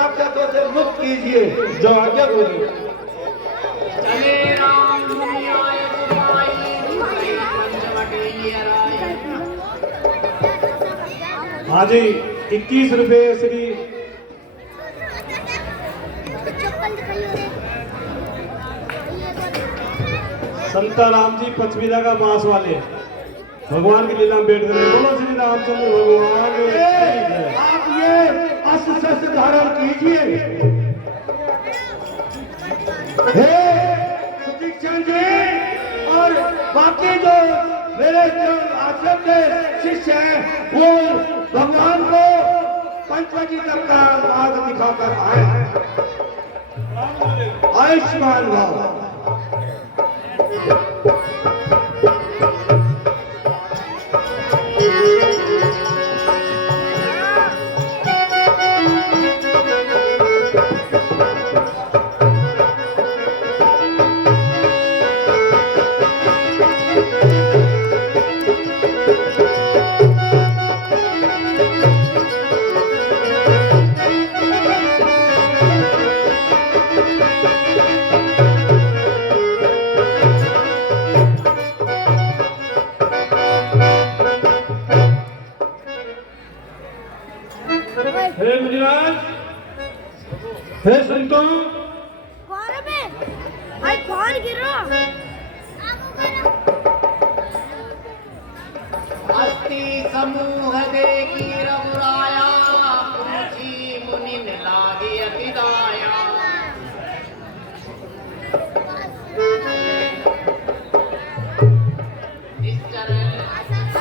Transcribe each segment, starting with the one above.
राक्षसों से मुक्त कीजिए, जो आज्ञा बोली। चले राम मुनि आए गुरुआई, दूसरे पंचवटी लिया राय। हाँ जी, 21 रुपये श्री संता राम जी पचमीरा का बांस वाले भगवान की लीला में बैठ कर बोलो श्री रामचंद्र भगवान की जय। आप ये अस्त्र शस्त्र धारण कीजिए। हे सुदीक्षण जी और बाकी जो मेरे जो आश्रम के शिष्य हैं, वो भगवान को पंचवटी तक का मार्ग दिखाकर आए। आयुष्मान भव। हे मुनिराज, हे संतों, कौन गिरो? अस्थि समूह देखी रघुराया, पूछी मुनि ने लागी अति दाया।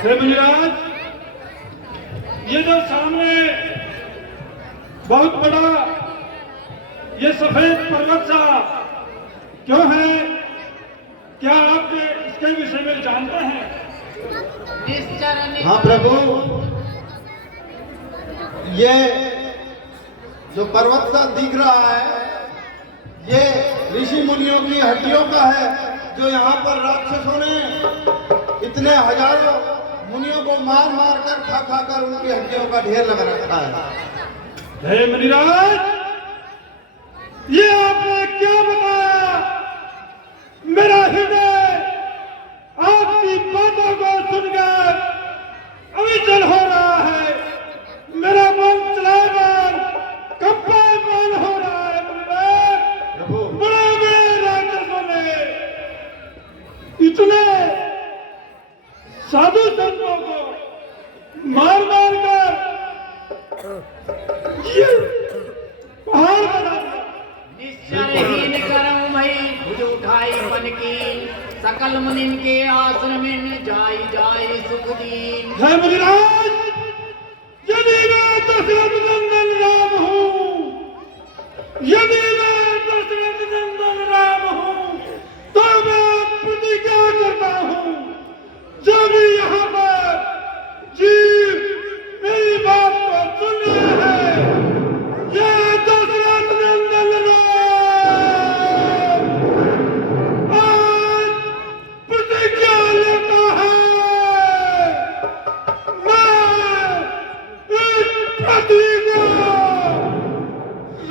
हे मुनिराज, ये जो सामने बहुत बड़ा ये सफेद पर्वत सा क्यों है? क्या आप इसके विषय में जानते हैं? हाँ प्रभु, ये जो पर्वत सा दिख रहा है, ये ऋषि मुनियों की हड्डियों का है, जो यहाँ पर राक्षसों ने इतने हजारों मुनियों को मार मार कर खा खा कर उनकी हड्डियों का ढेर लगा रखा है। हे मुनिराज, ये आपने क्या बताया? मेरा हृदय आपकी बातों को सुनकर अविचल हो रहा है। मेरा मन चलायमान कंपायमान हो रहा है। मुनिराज, बड़े बड़े राक्षसों ने इतने साधु संतों को मार मार कर ये पहाड़ बना दिया। निश्चरहीन करम भई भुज उठाई मन की, सकल मुनिन के आश्रम में जाई जाई सुख दीन। है मुनिराज, यदि मैं दशरथ नंदन राम हूँ, यदि मैं दशरथ नंदन राम हूँ, तो मैं प्रतिज्ञा करता हूँ, जब यहाँ पर जीव मेरी बात को सुन रहे हैं, ये दशरथ नंदन राम आज प्रतिज्ञा लेता है, मैं इस पृथ्वी को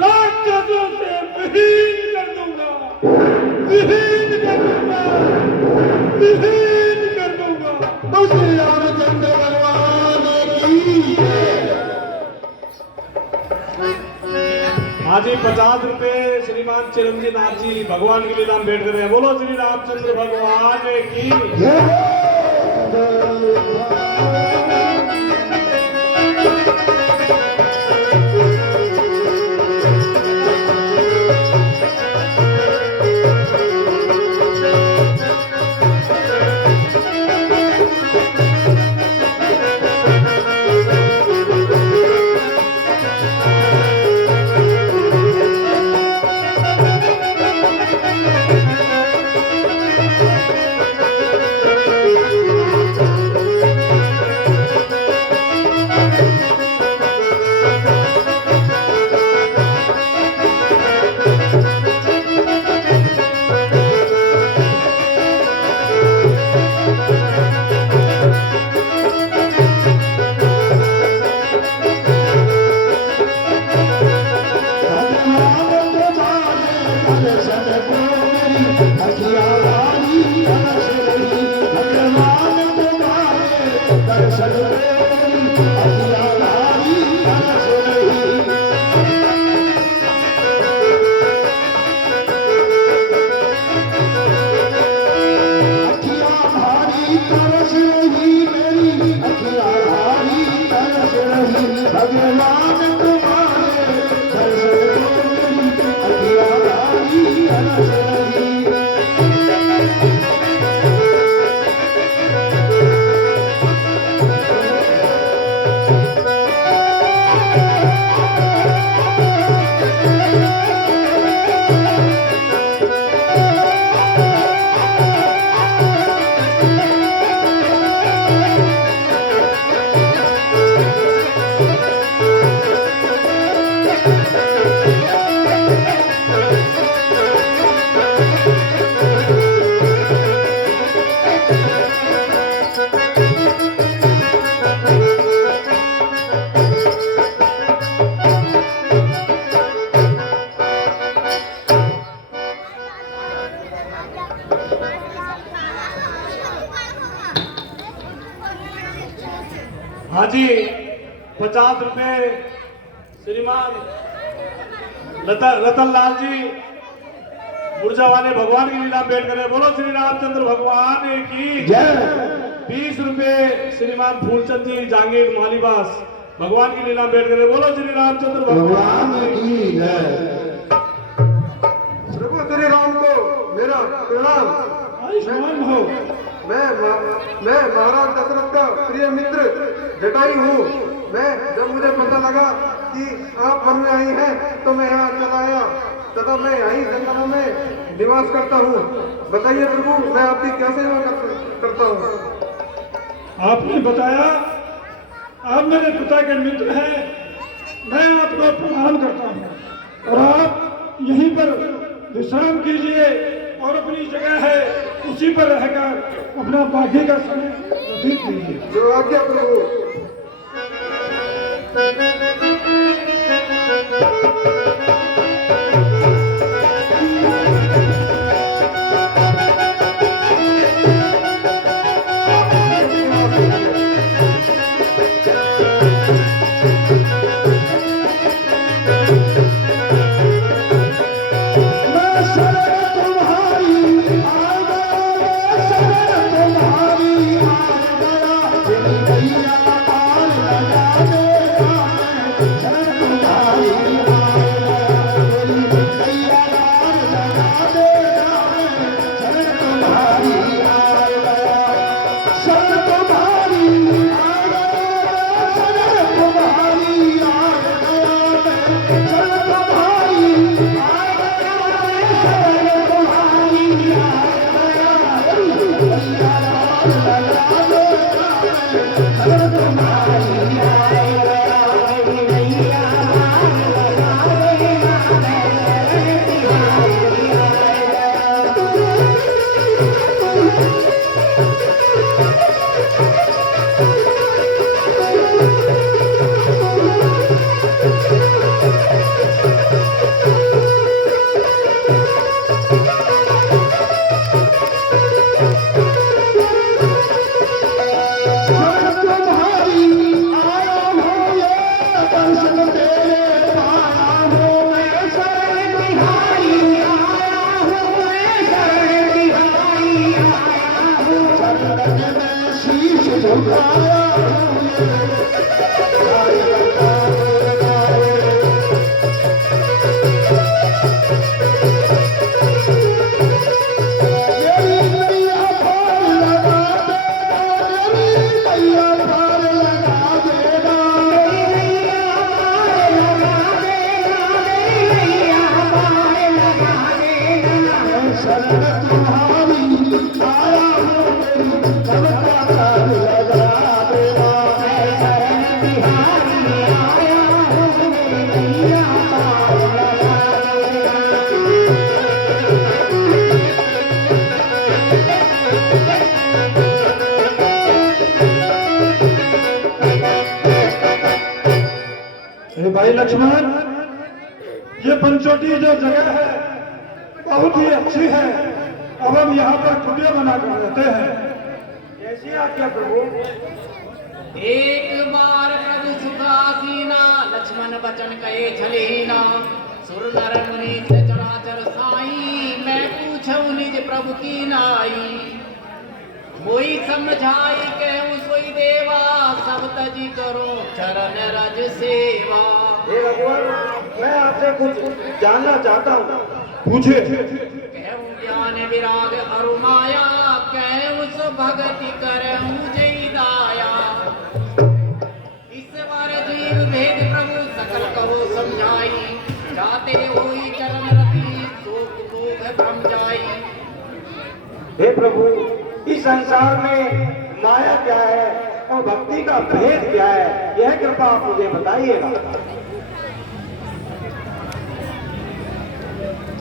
राक्षसों से विहीन कर दूंगा, विहीन कर दूंगा, विहीन कर दूंगा। तो श्री रामचंद्र भगवान की जय। हाँ जी, 50 रुपये श्रीमान चिरंजीव नाथ जी भगवान की लीला में बैठ कर रहे हैं। बोलो श्री रामचंद्र भगवान की जी 50 रुपए श्रीमान रतन लाल जी ऊर्जा वाले भगवान की लीला भेंट करें। बोलो श्री रामचंद्र भगवान की जय। 20 रुपए श्रीमान फूलचंद जी जांगीर मालीवास भगवान की लीला भेंट करें। बोलो श्री रामचंद्र भगवान की जय। प्रभु श्री राम को मेरा प्रणाम। आयुष्मान हो। मैं महाराज दशरथ का प्रिय मित्र जटायु हूँ। जब मुझे पता लगा कि आप वन में आई हैं तो मैं यहाँ चला आया तथा मैं यहीं जंगलों में निवास करता हूँ। बताइए प्रभु, मैं आपकी क्या सेवा करता हूँ? आपने बताया आप मेरे पिता के मित्र हैं, मैं आपको प्रणाम करता हूँ और आप यहीं पर विश्राम कीजिए और अपनी जगह है उसी पर रहकर अपना बाकी का समय व्यतीत कीजिए। जो आज्ञा प्रभु। भाई लक्ष्मण, ये पंचोटी जो जगह है बहुत ही अच्छी है। अब हम यहाँ पर कुटिया बनाकर रहते हैं। ऐसी आज्ञा प्रभु। एक बार प्रभु सुखासीना लक्ष्मण बचन कहे छलेना सुर नर मुनि चराचर साई मैं पूछूं निज प्रभु की नाई मोई समझाई कहूँ सोई देवा सब तजी करो चरण रज सेवा। हे भगवान, मैं आपसे कुछ जानना चाहता हूँ। पूछे। कहूँ ज्ञान विराग अरु माया कहूँ सो भगति करऊँ जय दाया ईश्वर जीव भेद प्रभु सकल कहो समझाई जाते होई चरण रति शोक मोह भ्रम जाई। हे प्रभु, इस संसार में माया क्या है और भक्ति का भेद क्या है, यह कृपा आप मुझे बताइएगा।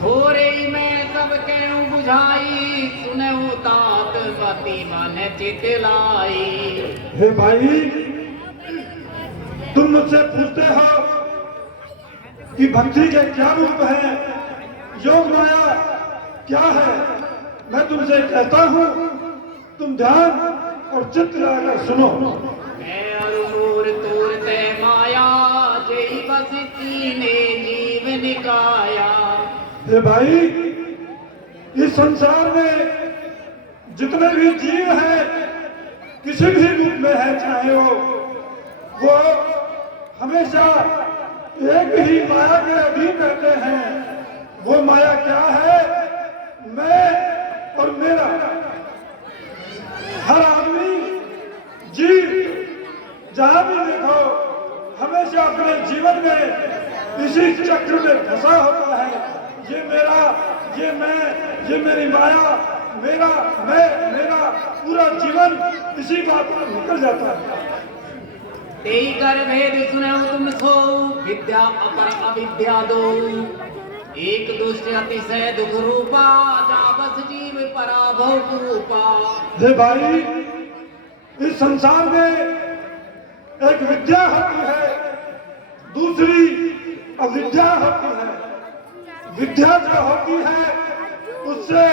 थोड़े मैं सब कहूँ बुझाई सुनऊ तात पति मन चित लाई। हे भाई, तुम मुझसे पूछते हो कि भक्ति के क्या रूप है, योग माया क्या है। मैं तुमसे कहता हूँ, तुम ध्यान और चित्त लगाकर सुनो। मैं अरुमूर्त ने जीव निकाया। हे भाई, इस संसार में जितने भी जीव हैं, किसी भी रूप में है चाहे वो हमेशा एक ही माया के अधीन रहते हैं। वो माया क्या है? मैं और मेरा। हर आदमी जीव जहां भी देखो हमेशा अपने जीवन में इसी चक्र में फंसा होता है। ये मेरा, ये मैं, ये मेरी माया, मेरा, मैं, मेरा पूरा जीवन इसी बात में निकल जाता है। तेई कर भेद सुनो तुम सो, विद्या अपर अविद्या दो। एक दुष्ट अतिशय दुख रूपा, जाबस जीव पराभव रूपा। हे भाई, इस संसार में एक विद्या होती है, दूसरी अविद्या होती है। विद्या जो होती है उससे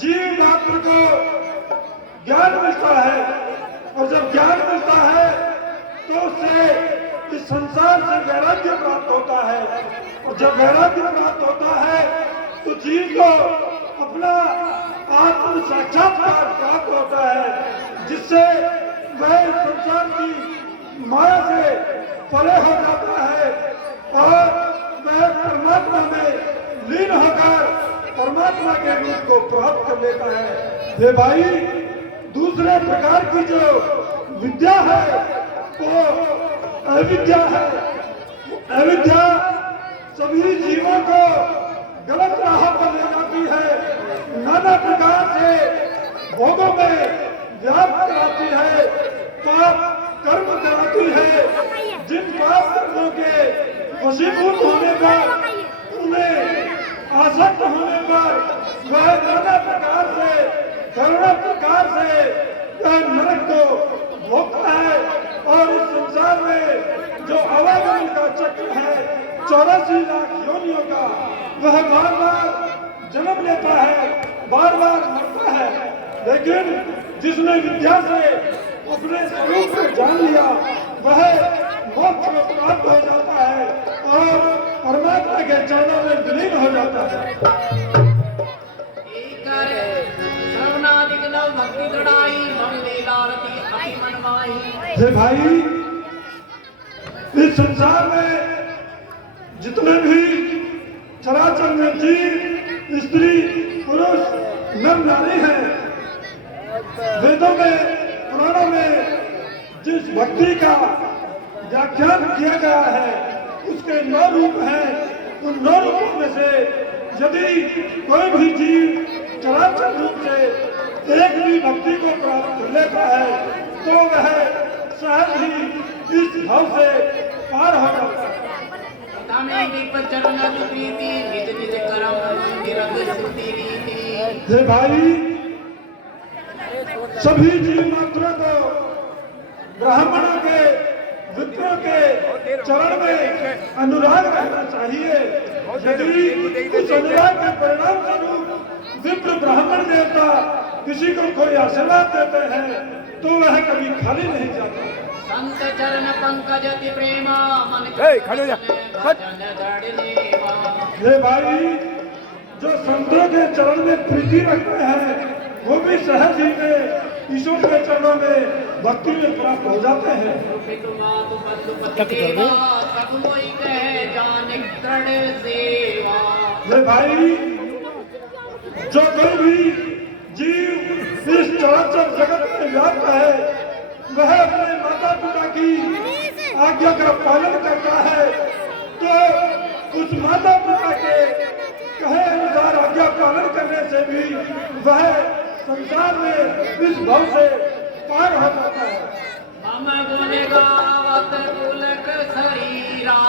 जीव मात्र को ज्ञान मिलता है, और जब ज्ञान मिलता है तो उससे इस संसार से वैराग्य प्राप्त होता है, और जब वैराग्य प्राप्त होता है तो जीव को अपना आत्म साक्षात्कार प्राप्त होता है, जिससे वह संसार की माया से परे हो जाता है और वह परमात्मा में लीन होकर परमात्मा के रूप को प्राप्त कर लेता है। हे भाई, दूसरे प्रकार की जो विद्या है वो अविद्या है। अविद्या सभी जीवों को गलत राह पर ले जाती है, नाना प्रकार से भोगों में व्याप्त कराती है, पाप कर्म कराती है। जिन पाप कर्मों के वशीभूत होने पर, उन्हें आसक्त होने पर वह नाना प्रकार से, करुणा प्रकार से वह नरक को भोगता है। और इस संसार में जो आवागमन का चक्र है 84 लाख योनियों का, वह बार बार जन्म लेता है, बार बार मरता है। लेकिन जिसने विद्या से अपने स्वरूप को जान लिया, वह मोक्ष को प्राप्त हो जाता है और परमात्मा के चरणों में विलीन हो जाता है। भक्ति दृढ़ाई, मन लीलारती अति मन माही। हे भाई, इस संसार में जितने भी चराचर में जीव, स्त्री, पुरुष, नर नारी हैं, वेदों में, पुराणों में जिस भक्ति का व्याख्यान किया गया है उसके 9 रूप हैं। उन 9 रूपों में से यदि कोई भी जीव चराचर रूप से एक भी भक्ति को प्राप्त कर लेता है तो वह सहज ही इस भाव से पार हो जाता है। हे भाई, सभी जीव मात्रों को ब्राह्मणों के, विप्रों के चरण में अनुराग रहना चाहिए। यदि उस अनुराग के परिणाम स्वरूप विप्र ब्राह्मण देवता किसी को कोई आशीर्वाद देते हैं तो वह कभी खाली नहीं जाता। संत चरण पंकज अति प्रेमा, मन खड़े हो जा। हे भाई, जो संतों के चरण में प्रीति रखते हैं वो भी सहज ही में ईश्वर के चरणों में भक्ति में प्राप्त हो जाते हैं। हे भाई, जो कोई भी जीव इस चराचर जगत में व्याप्त है वह अपने माता पिता की आज्ञा का पालन करता है, तो उस माता पिता के कहे अनुसार आज्ञा पालन करने से भी वह संसार में इस भव से पार हो जाता है। हम गुणगावत पुलक शरीरा,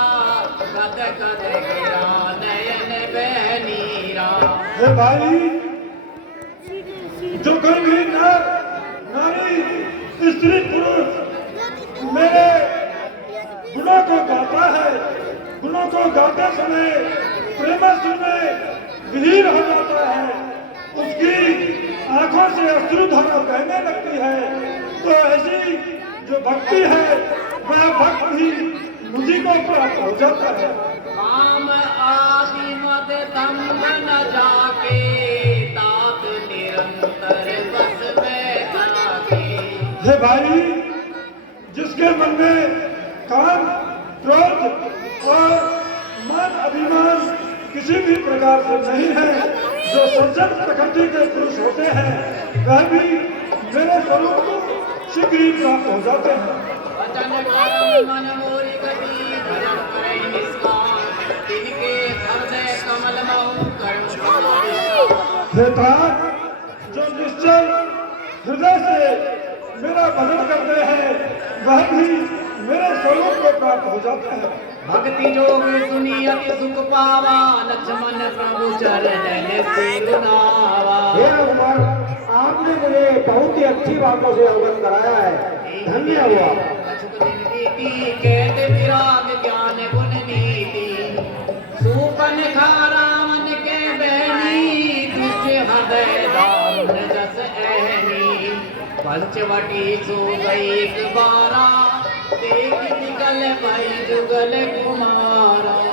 कद कद गिरा नयन बहनीरा। हे भाई, जो कोई भी नर नारी, स्त्री, पुरुष मेरे गुणों को गाता है, गुणों को गाते समय प्रेमस्व में विलीन हो जाता है, उसकी आंखों से अश्रुधारा बहने लगती है, तो ऐसी जो भक्ति है वह भक्त भी मुझी को प्राप्त हो जाता है। काम आदि मद तम न जाके, तात निरंतर बस में थाके। हे भाई, जिसके मन में काम, क्रोध और मान अभिमान किसी भी प्रकार से नहीं है, जो सज्जन प्रकृति के पुरुष होते हैं, वह भी मेरे स्वरूप को शीघ्र ही प्राप्त हो जाते हैं। वचन कर्म मन मोरी गति, भजन करे निष्काम, तिनके हृदय कमल महु कर्म समाधिष्ठान। हे तात, जो निश्चल हृदय से मेरा भजन करते हैं, वह भी मेरे स्वरूप को प्राप्त हो जाते हैं। भक्ति जोग सुनी अति सुख पावा, लक्ष्मण प्रभु चरण से गुनावा। हे रघुवर, आपने मुझे बहुत ही अच्छी बातों से अवगत कराया है, धन्य हुआ। अछुत दिन बीती, कहते विराग ज्ञान गुण नीति, सूपन खा रावण के बहनी, तुझ हृदय दारुण जस ऐनी। पंचवटी सो गई एक बारा, देख निकल भई जुगल कुमारा।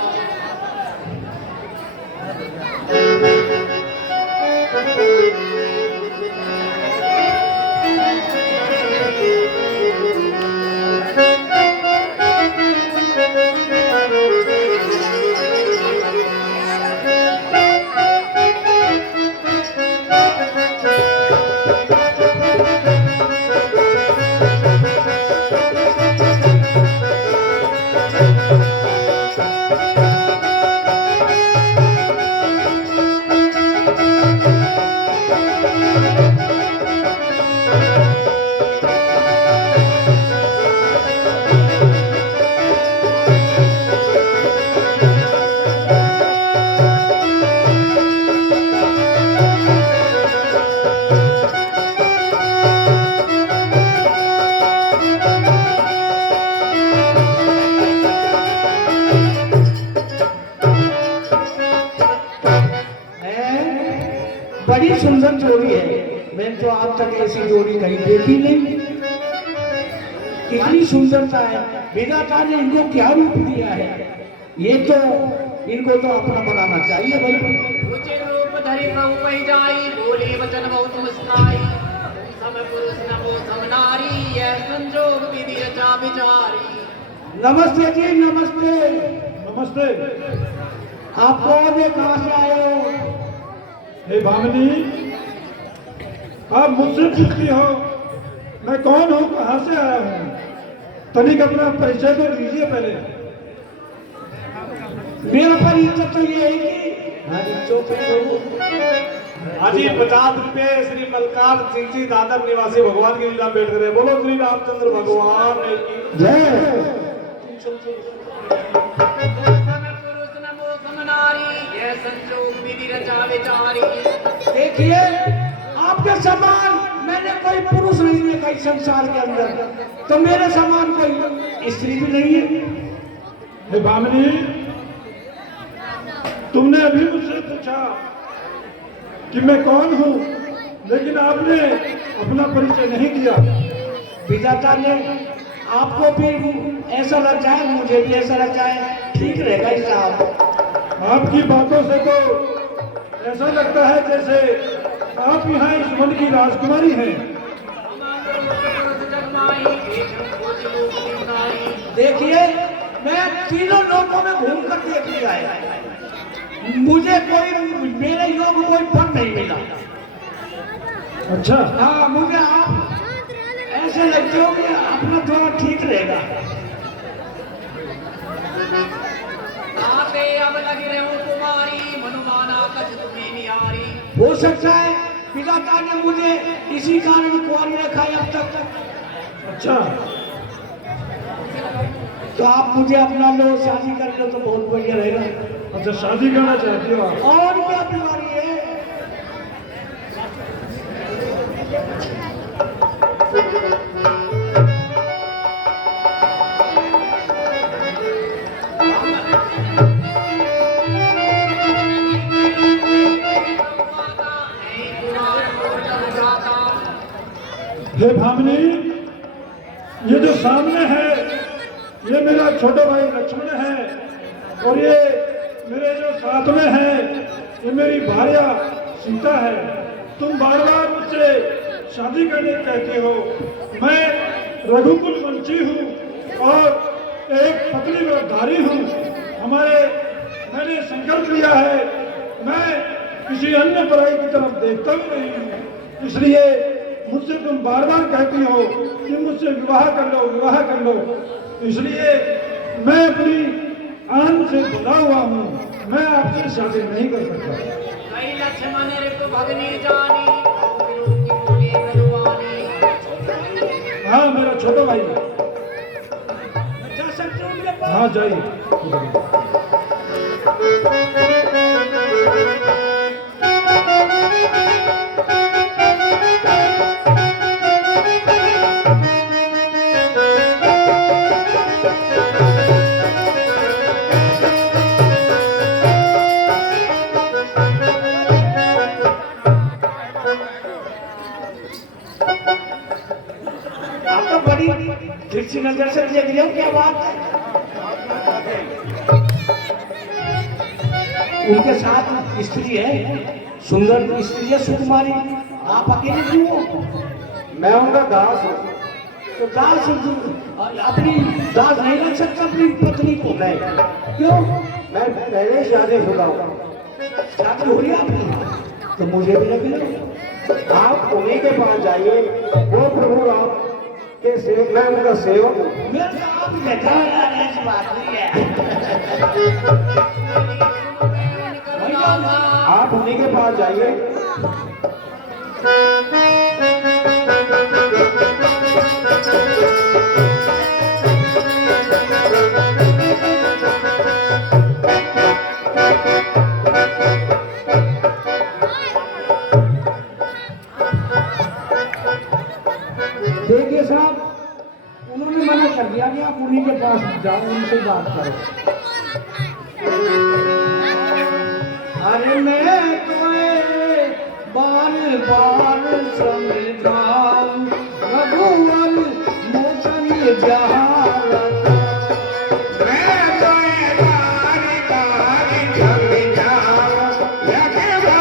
बड़ी सुंदर जोड़ी है, मैंने तो आज तक ऐसी जोड़ी कहीं देखी नहीं। कितनी सुंदरता है, विधाता ने इनको क्या रूप दिया है। ये तो इनको तो अपना बनाना चाहिए भाई। उचित रूप धरि प्रभु वही जाई, बोले वचन बहुत मुस्काई। सम पुरुष नमो सम नारी, यह संजोग विधि रचा विचारी। नमस्ते जी, नमस्ते। नमस्ते। आप कौन है, कहाँ से आए हो? हे भामिनी, आप मुझसे पूछती हो मैं कौन हूँ, कहाँ से आया हूँ? तनिक अपना परिचय तो दीजिए पहले। मेरा परिचय तो ये है कि हाजी 50 रुपये श्री मलकार सिंह जी दादर निवासी भगवान की लीला बैठ रहे। बोलो श्री रामचंद्र भगवान की जय। पुरुष नमो सम नारी, यह संजोग विधि रचा विचारी। देखिए, आपके समान मैंने कोई पुरुष नहीं देखा इस संसार के अंदर, तो मेरे समान कोई स्त्री भी नहीं है। हे भामिनी, तुमने अभी मुझसे पूछा कि मैं कौन हूँ, लेकिन आपने अपना परिचय नहीं दिया। विधाता ने आपको भी ऐसा लग जाए, मुझे भी ऐसा लग जाए, ठीक रहेगा ही साहब। आपकी बातों से तो ऐसा लगता है जैसे आप यहाँ इस वन की राजकुमारी हैं। देखिए, मैं तीनों लोगों में घूम कर देख लिया है, मुझे कोई मेरे योग कोई फल नहीं मिला। अच्छा, हाँ, मुझे आप ऐसे लगते हो कि अपना थोड़ा ठीक रहेगा। आते अब लगी रहूं कुमारी, मनुमाना कछ तुम्हें निहारी। हो सकता है पिता ने मुझे इसी कारण कुंवारी रखा है अब तक। अच्छा, तो आप मुझे अपना लो, शादी कर लो तो बहुत बढ़िया रहेगा। अच्छा शादी करना चाहती हो आप? और क्या बीमारी है? हे भामिनी, ये जो सामने है ये मेरा छोटा भाई लक्ष्मण है और ये मेरे जो साथ में है ये मेरी भार्या सीता है। तुम बार बार मुझसे शादी करने कहते हो। मैं रघुकुल वंशी हूँ और एक पत्नी व्रतधारी हूँ। मैंने संकल्प लिया है मैं किसी अन्य पराई की तरफ देखता ही नहीं हूँ। इसलिए मुझसे तुम बार बार कहती हो कि मुझसे विवाह कर लो। इसलिए मैं अपनी आन से बंधा हुआ हूँ, मैं आपसे शादी नहीं कर सकता। कई लक्ष्मण ऋतु भगनी जानी विरोध की बोली बलवानी। हाँ मेरा छोटा भाई। जा सकते हो उनके पास? हाँ जाइए। आप तो बड़ी तिरछी नजर से देख रहे हो, क्या बात है? उनके साथ स्त्री है, सुंदर स्त्री है, सुकुमारी। आप अकेले क्यों हो? मैं उनका दास हूँ। तो दास अपनी दास नहीं रख सकता अपनी पत्नी को? नहीं, क्यों? मैं पहले ही शादीशुदा हूँ। शादी हो रही है आपकी? तो मुझे भी लगे। आप उन्हीं के पास जाइए, वो प्रभु राम के सेवक, मैं उनका सेवक हूँ। मैं तो आप बेटा ऐसी बात नहीं है। आप उन्हीं के पास जाइए। देखिए साहब, उन्होंने मना कर दिया कि आप उन्हीं के पास जाओ, उनसे बात करो। अरे मैं तुम्हें बार बार समझाऊं, रघुवर मोशन जहां मैं तुम्हें बार बार समझाऊं, रघुवर मोशन जहां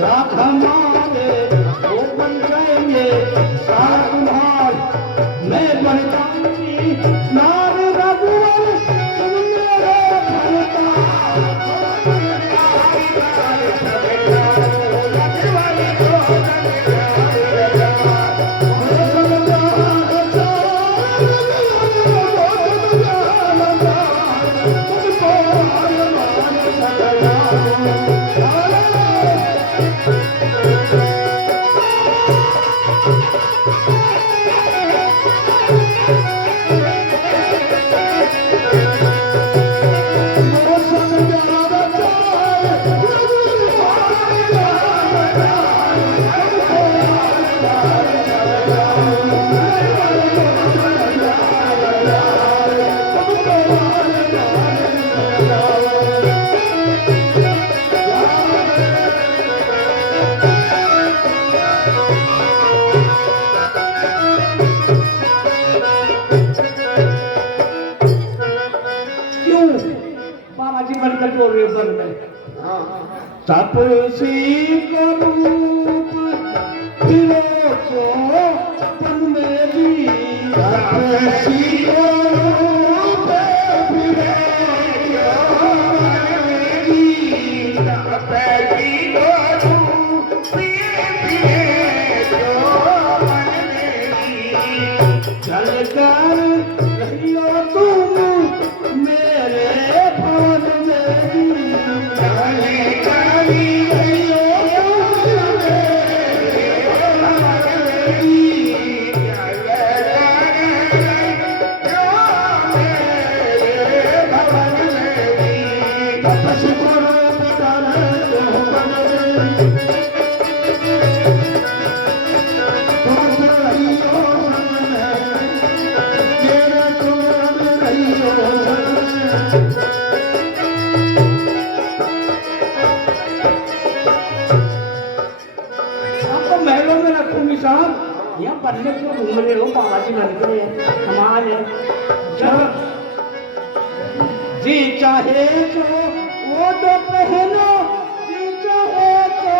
राख हमारे वो बन जाएंगे सारा कुम्हार मैं बन जाऊंगी नार रघुवर तुम मेरे बनकर जो रेबर में तपसी करूप फिरो तो पन में भी तपसी करूप फिरो तपसी करूप चल कर रहियो तुम मेरे भवन यहाँ पढ़ने क्यों घूम रहे हो बाबाजी बन के कमाल है जी चाहे तो वो तो पहनो जी चाहे तो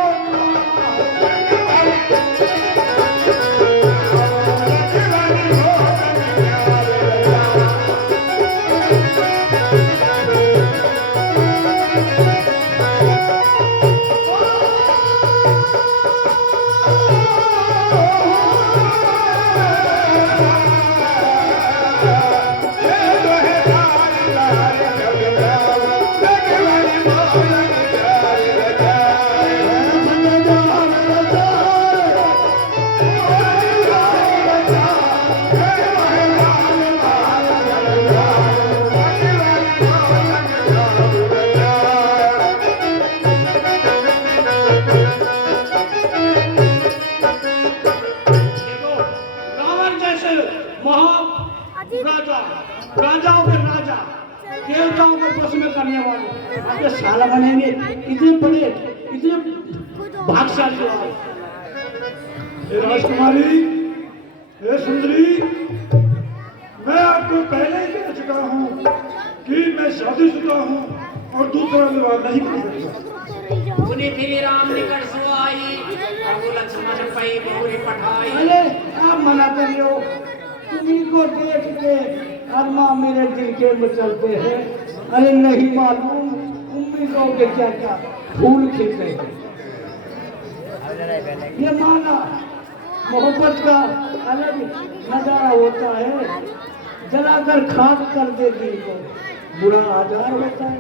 राजाओं के राजा देवताओं को बस में करने वाले आपके साला बनेंगे इतने बड़े इतने भागशाली राजकुमारी हे सुंदरी मैं आपको पहले ही कह चुका हूँ कि मैं शादीशुदा हूँ और दूसरा विवाह नहीं कर सकता। उन्हें फिर राम निकट सो आई प्रभु लक्ष्मण पई बहुरी पठाई। अरे आप मना करियो तुम्हीं को देख के अरमा मेरे दिल के मचलते हैं। अरे नहीं मालूम उम्मीदों के क्या क्या फूल खिलते हैं। ये माना मोहब्बत का अलग नजारा होता है, जलाकर खाक कर दे दिल को बुरा आजार होता है।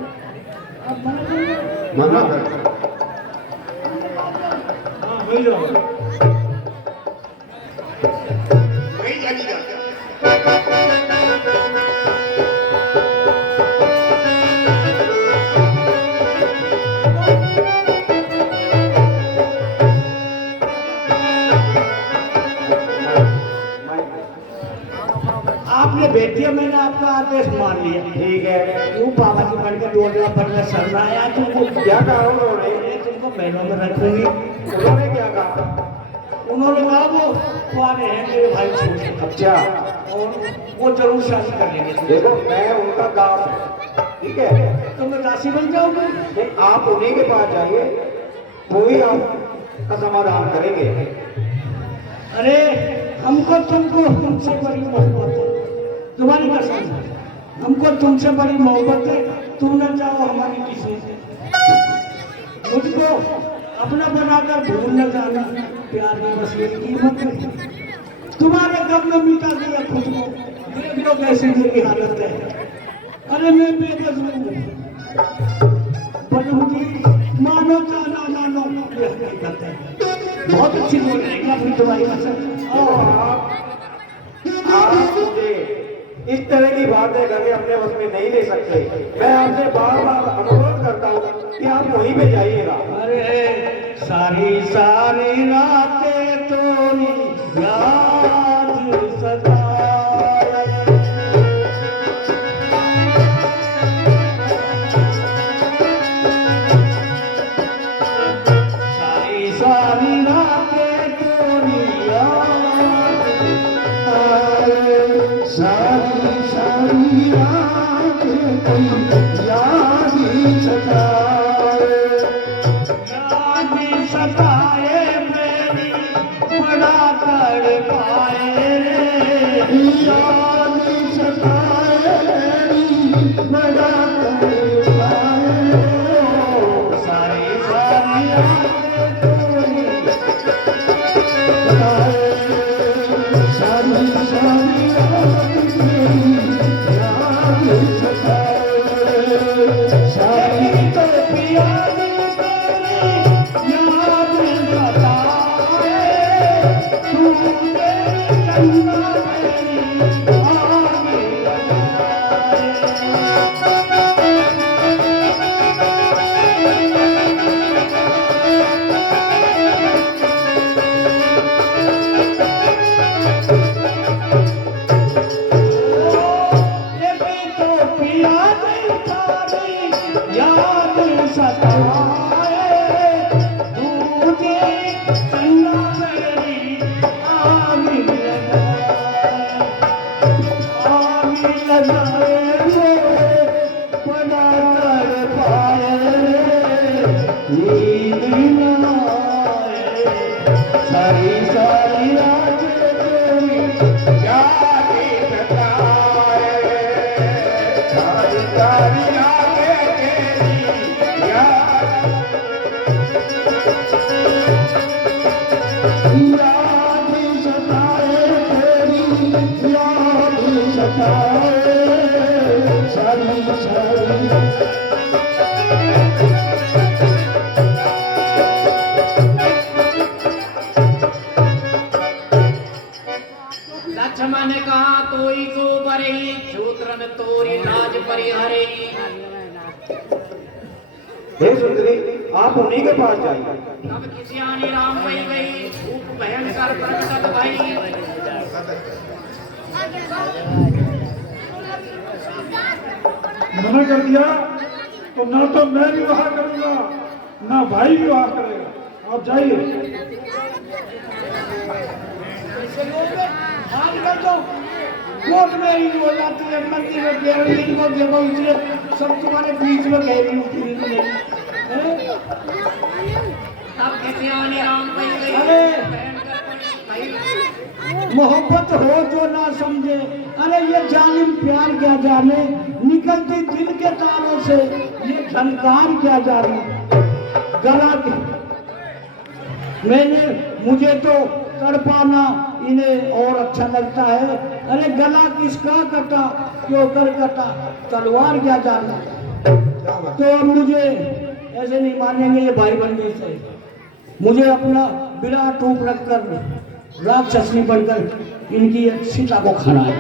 अब मना करिए मना कर हाँ वही जाओ वही जानी जा आपने बेटी मैंने आपका आदेश मान लिया। ठीक है तू बाबा जी बनकर डोला बनकर सरना आया तुमको क्या कहा उन्होंने? तुमको महलों में रखूंगी। उन्होंने क्या कहा? उन्होंने कहा वो कुआरे हैं मेरे भाई छोटे। अच्छा और वो जरूर शादी कर लेंगे। देखो मैं उनका दास हूँ ठीक है तुम दासी बन जाओगे। आप उन्हीं के पास जाइए वो ही आप का समाधान करेंगे। अरे हमको तुमसे बड़ी मोहब्बत है, तुम्हारी कसम, हमको तुमसे बड़ी मोहब्बत है। तुम न जाओ हमारी किस्मत है, मुझको अपना बनाकर भूल न जाना, प्यार की बस ये कीमत है। तुम्हारे गम में मिटा दिया खुद को, देख लो कैसी मेरी हालत है। अरे मैं बेबस हूँ, बनूंगी मानो या ना मानो ये हकीकत है। बहुत अच्छी बोल रही है अपनी तुम्हारी कसम। आप मुझे इस तरह की बातें करके अपने बस में नहीं ले सकते। मैं आपसे बार बार अनुरोध करता हूँ कि आप वहीं पे जाइएगा। अरे सारी सारी रातें तोरी याद सताए, सारी सारी रातें तोरी याद आए, सारी सारी रातें तेरी याद सताए, याद सताए मेरी बड़ा तड़पाए रे, याद सताए मेरी बड़ा तड़पाए रे, सारी सारी रातें तेरी सताए, सारी सारी रातें तेरी याद सताए, सारी तो याद तेरी याद सताए, तू मेरी चंदा मेरी आग याद सताए, तुझे चंदा मेरी आग लगाए रे, बड़ा तड़पाए रे, नींद न आए, सारी सारी रातें तेरी याद सताए, सारी सारी रातें तेरी याद सताए, तेरी याद सताए, सारी सारी लक्ष्मण ने कहा तोई तो बरे शूद्रन तोरी लाज परिहरे। हे सुंदरी, आप उन्हीं के पास जाइए। तब किसियानी राम पई गई, धूप भयंकर प्रकटत भई। मना कर दिया तो ना तो मैं विवाह करूंगा ना भाई विवाह करेगा। आप जाइए। आजकल तो कोर्ट में ही हो जाती है, मंदिर में गेरवी को देखो, इसलिए सब तुम्हारे बीच में गहरी होती है। तब किसियानी राम पई गई, अरे! भयंकर भई। मोहब्बत हो जो ना समझे, अरे ये जालिम प्यार क्या जाने, निकलती दिल के तारों से ये झनकार क्या जाने। गला के मुझे तो तड़पाना इन्हें और अच्छा लगता है। अरे गला किसका कटा, क्यों कर कटा, तलवार क्या जाना। तो अब मुझे ऐसे नहीं मानेंगे ये भाई बंदी से। मुझे अपना विराट रूप रखकर राक्षसनी बनकर इनकी सीता को खाना है।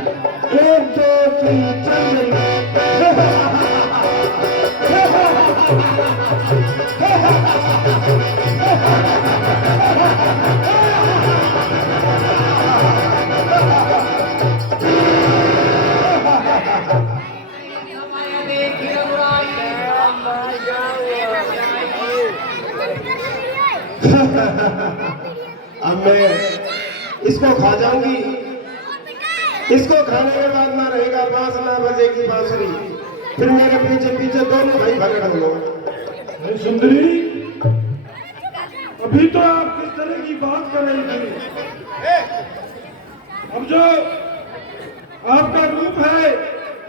1 2 3 चल गई। अब मैं इसको खा जाऊंगी। इसको खाने के बाद ना रहेगा बांस ना बजेगी बांसुरी, फिर मेरे पीछे पीछे दोनों भाई भगड़ होंगे। सुंदरी अभी तो आप किस तरह की बात कर रही थी। अब जो आपका रूप है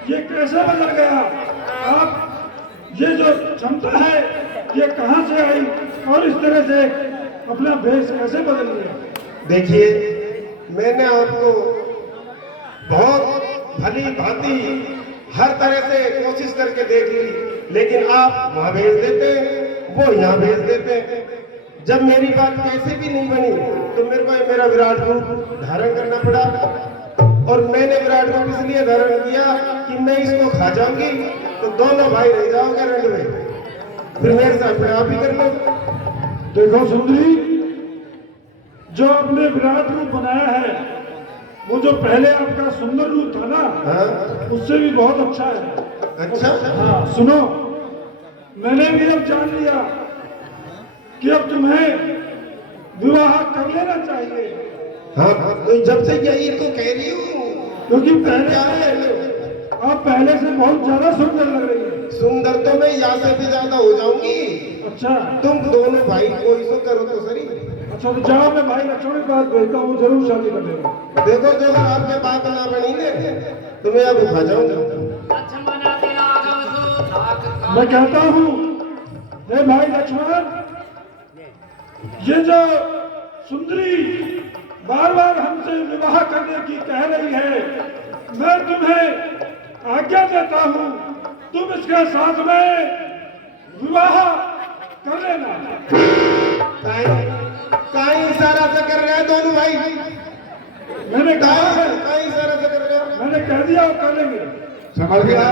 ये कैसे बदल गया? आप ये जो क्षमता है ये कहाँ से आई और इस तरह से अपना भेष कैसे बदल गया? देखिए, मैंने आपको बहुत भली भांति हर तरह से कोशिश करके देख ली, लेकिन आप वहां भेज देते, वो यहाँ भेज देते। जब मेरी बात कैसे भी नहीं बनी तो मेरे को मेरा विराट रूप धारण करना पड़ा, और मैंने विराट रूप इसलिए धारण किया कि मैं इसको खा जाऊंगी तो दोनों भाई रह जाओगे रंग में, फिर मेरे साथ अपने आप ही कर लो। देखो सुंदरी, जो आपने विराट रूप बनाया है वो जो पहले आपका सुंदर रूप था ना, हाँ? उससे भी बहुत अच्छा है। अच्छा? हाँ सुनो, मैंने भी अब जान लिया कि अब तुम्हें विवाह कर लेना चाहिए, हाँ, तो जब से यही तो कह रही हूँ। क्योंकि पहले आप पहले से बहुत ज्यादा सुंदर लग रही है। सुंदर तो मैं यहाँ से भी ज्यादा हो जाऊंगी। अच्छा तुम दोनों भाई कोई सो करो तो सही। अच्छा, तो जाओ, मैं भाई लक्ष्मण के पास भेजता हूँ, जरूर शादी कर देगा। देखो जो अगर आपके बात ना बनी ने तो मैं अब उठा जाऊंगा। लक्ष्मण दिलागव सो ताक मैं कहता हूँ, हे भाई लक्ष्मण, ये जो सुंदरी बार बार हमसे विवाह करने की कह रही है, मैं तुम्हें आज्ञा देता हूँ तुम इसके साथ में विवाह कर लेना। काई इशारा से कर रहे हैं दोनों भाई? मैंने कहा है, काई इशारा से कर रहे हो? मैंने कह दिया वो कर लेंगे। समझ गया?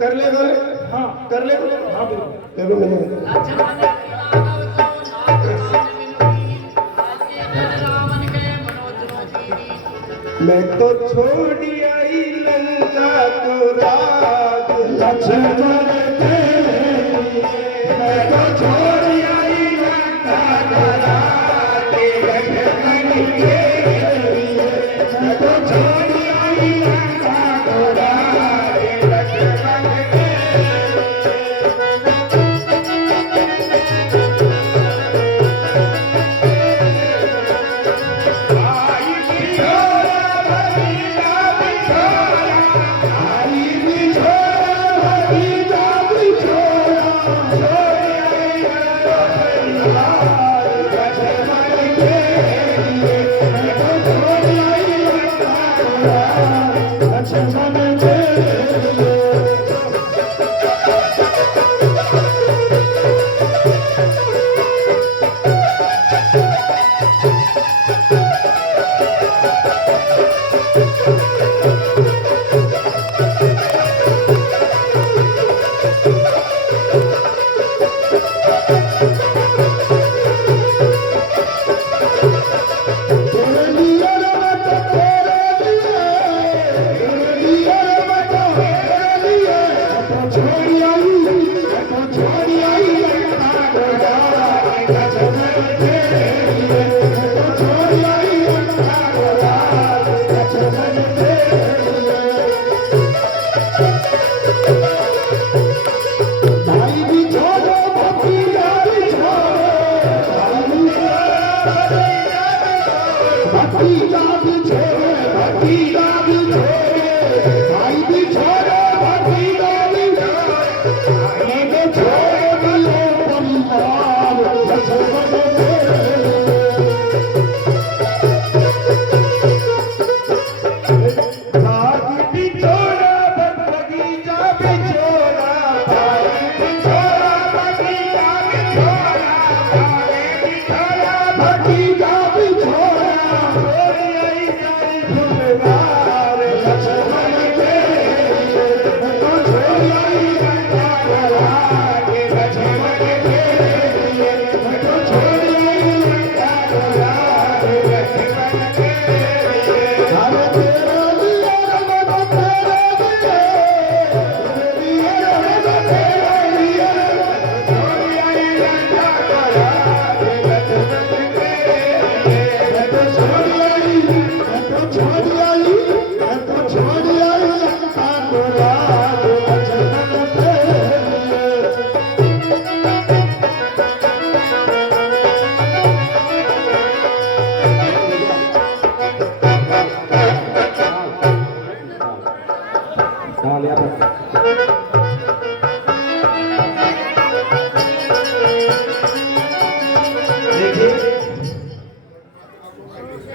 कर ले बोले? हाँ कर ले? हाँ बिल्कुल। चलो मिलो। लक्ष्मण दिलागव सो ताक बिनुई आज रावण के मनोज मैं तो छोड़ी आई लंका को राज लक्ष्मण मैं तो छोड़ी आई लंका को राज लक्ष्मण मैं तो छोड़ी आई लंका को राज लक्ष्मण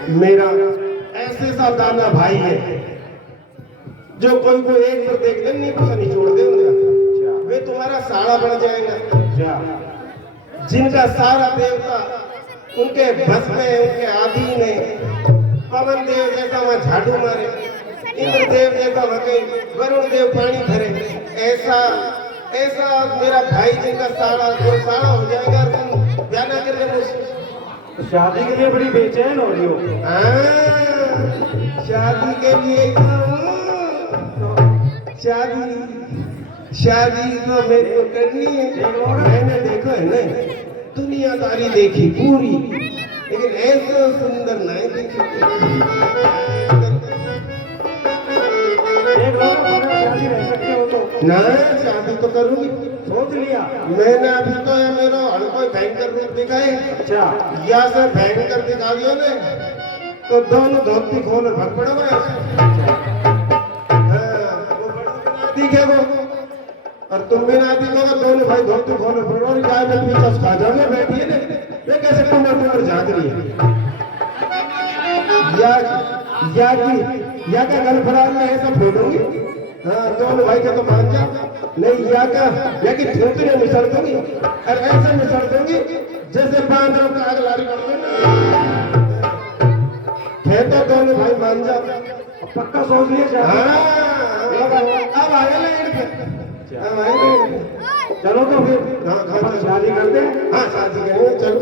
मेरा ऐसे सावधाना भाई है जो कोई को एक बार देख दे नहीं पता नहीं छोड़ दे वे तुम्हारा साड़ा बन जाएगा। जिनका सारा देवता उनके बस में उनके आधीन है। पवन देव जैसा वहाँ झाड़ू मारे, इंद्र देव जैसा वहाँ कहीं वरुण देव पानी भरे, ऐसा ऐसा मेरा भाई जिनका साड़ा हो जाएगा। तुम ध्यान कर रहे मुझसे शादी के लिए बड़ी बेचैन हो रही हो। शादी के लिए शादी तो मेरे को करनी है। मैंने देखो है ना दुनियादारी देखी पूरी, लेकिन ऐसा सुंदर नहीं देखी। शादी रह सकते हो तो ना शादी तो करूंगी, सोच लिया। मैंने अभी तो ये मेरा कोई भयंकर रूप दिखाए। अच्छा, या से भयंकर दिखा दियो ने तो दोनों धोती खोल भाग पड़ोगे। दिखे वो और तुम भी ना दिखोगे, दोनों भाई धोती खोल पड़ोगे। गाय में पीछे खा जाओगे बैठी है ना, ये कैसे कुमर झाँक रही है। या क्या गल फरार में ऐसा फोड़ूंगी। हाँ दोनों भाई का तो मान जा नहीं, या कि थूतने मिसल दूंगी और ऐसे मिसल दूंगी जैसे बांधों का आग लारी कर दूंगी। तो दोनों भाई मान जा, पक्का सोच लिया। हाँ अब आए ना चलो तो फिर हाँ शादी करते हैं। हाँ शादी करेंगे, चलो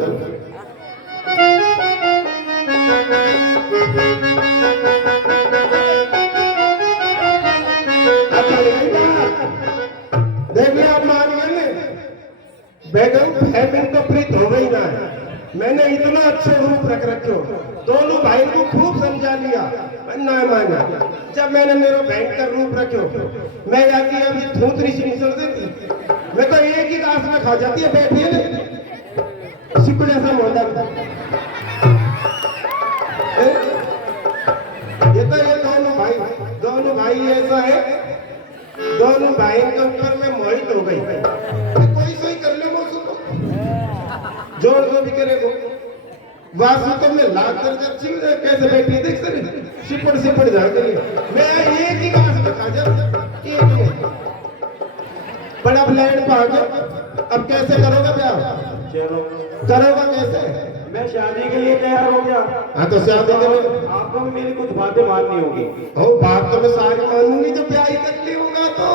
देख लिया आप मान गए। बेगम फैमिली तो प्रीत हो गई ना। मैंने इतना अच्छा रूप रख रखे हो, दोनों भाई को खूब समझा लिया ना माना। जब मैंने मेरा भयंकर रूप रखे मैं जाती अभी थूतरी सी निकल देती, मैं तो एक ही घास में खा जाती है बैठी है सिक्कू जैसा मोटा। ये तो ये दोनों भाई ऐसा है, दोनों भाई के ऊपर मैं मोहित हो गई। कोई सही कर ले वो जोर जो भी करे वो वासु तो मैं लाख कर अच्छी कैसे बैठी देख सर सिपड़ झाड़ रही। मैं एक ही घास में खा जाता एक में। बड़ा लैंड पा गया, अब कैसे करोगे ब्याह? चलो करोगा कैसे? मैं शादी के लिए तैयार हो गया। हाँ तो शादी के लिए आपको भी मेरी कुछ बातें माननी होगी। हो बात तो मैं सारी मानूंगी जब ब्याह ही कर ली होगा तो।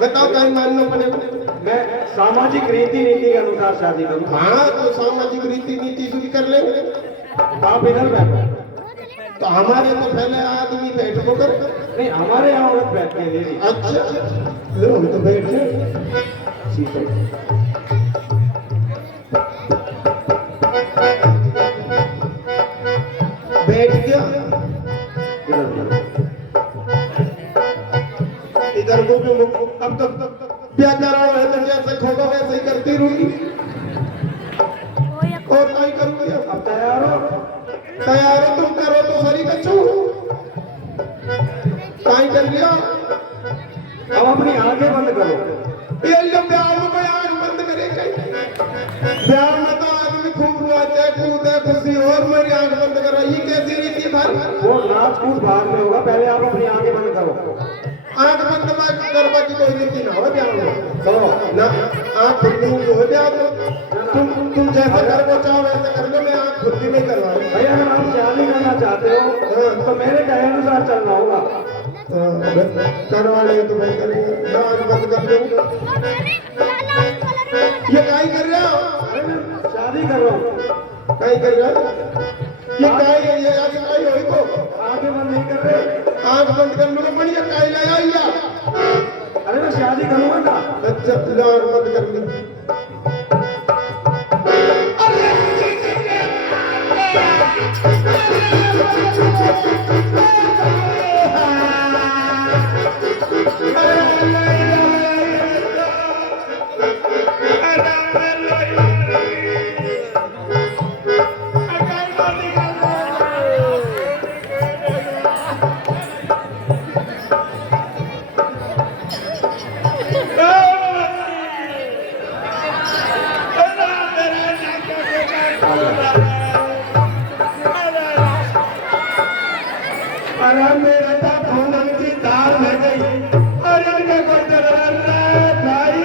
बताओ कहीं मानना पड़ेगा। मैं सामाजिक रीति नीति के अनुसार शादी करूँगा। हाँ तो सामाजिक रीति नीति शुरू कर लेंगे। आप इधर बैठो। तो हमारे तो पहले आदमी बैठो कर। नहीं हमारे यहाँ औरत बैठते हैं लेडी। अच्छा लो हम तो बैठ गए। ठीक है। बैठ गया इधर को अब तो क्या कर रहा है तो जैसे खोगा वैसे ही करती रहूंगी और नहीं करूंगी। अब तैयार हो तुम करो तो सही कच्छू कहीं कर लिया। अब अपनी आंखें बंद करो। ये जब प्यार में कोई आंख बंद करे प्यार में तो आदमी खूब नाचे कूदे खुशी और मेरी आंख बंद करो, ये कैसी रीति भर? वो नाच कूद भाग में होगा, पहले आप अपनी आंखें बंद करो। आंख बंद करवा की कोई रीति ना हो ब्याह में तो ना आंख खुली हो ब्याह में। तुम जैसा कर को चाहो वैसे कर लो, मैं आंख खुली नहीं करवा रही। भैया अगर आप शादी करना चाहते हो तो मेरे कहे अनुसार चलना होगा। करवाने तो मैं करूँगा, आंख बंद कर दूँ। ये काई कर रहे हो? शादी कर रहा हूँ। काई कर रहे हो? ये काई है, ये आज काई हो को आंखें बंद नहीं कर रहे। आंख बंद कर लो बढ़िया काई लाया या। अरे मैं शादी करूँगा ना। अच्छा आंख बंद कर ली। अरे मेरा था पूनम की दाल में गई और इनका कोई दर्द भाई।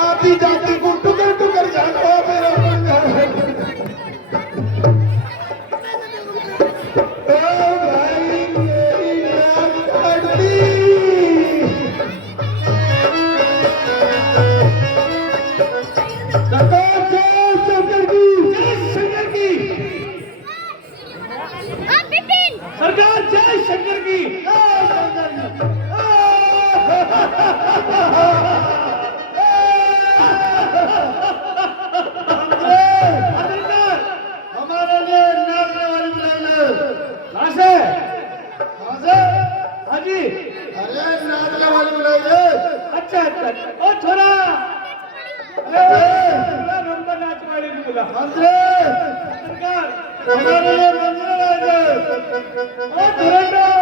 आती जाती को टुकर टुकर जाता मेरा भाई मेरी नाक कटती। सरकार जय शंकर की। हमारे लिए नाचने वाली बुलाई से हाजी। अरे नाचने वाली बुलाइए। अच्छा अच्छा ओ छोरा नंबर नाच वाली नहीं बोला सरकार हमारे लिए मंदिर ओ धुरंधर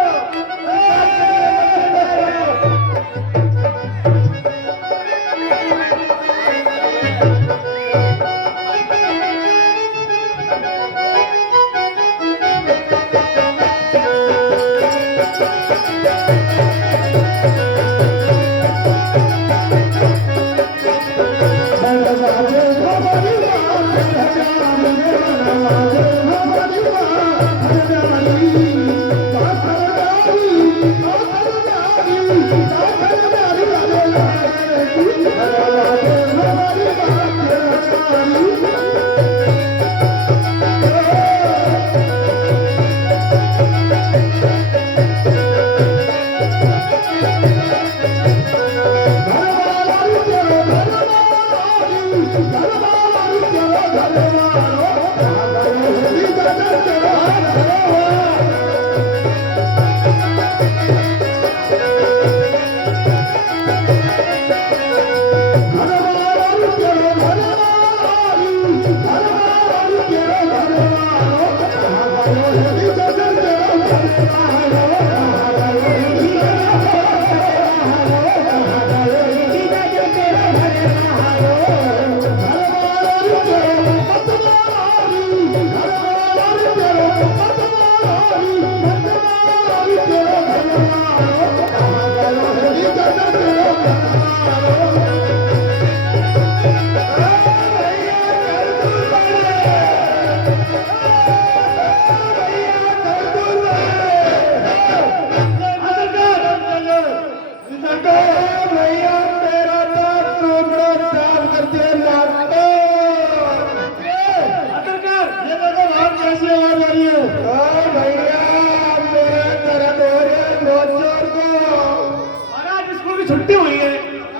छुट्टी हुई है।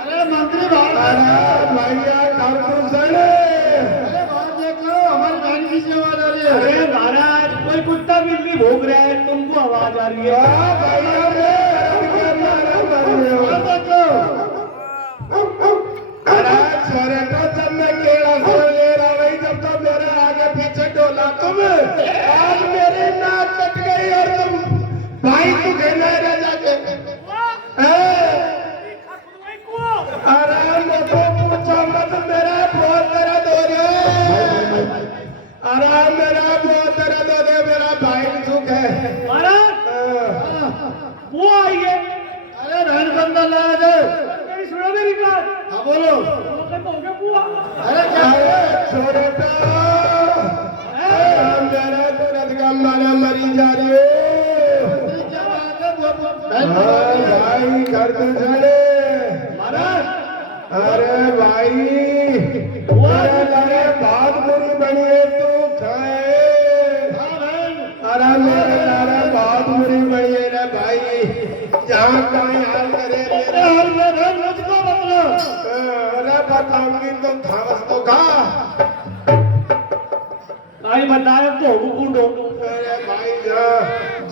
अरे मंत्री भैया हमारी बहन की से आवाज आ रही है। अरे महाराज कोई कुत्ता बिल्ली भोग रहा है तुमको आवाज आ रही है। जब मैं केड़ा सुन ले रहा वही जब तो मेरे आगे पीछे डोला तुम आज मेरी नाक कट गई और तुम भाई तू कहना रह जाके आराम को पूछो मत मेरा बहुत दर्द हो रहा है। आराम मेरा बहुत दर्द हो रहा है। मेरा भाई सुख है महाराज वो आई है कर तू जाने। अरे भाई अरे बात बुरी बनी है तू खाए। अरे मेरे लारे बात बुरी बनी है रे भाई, जहाँ कहीं हाल करे मेरे हाल में मुझको बता। अरे बताऊंगी तो खावस तो खा। भाई बताए तो हुकुंडो। अरे भाई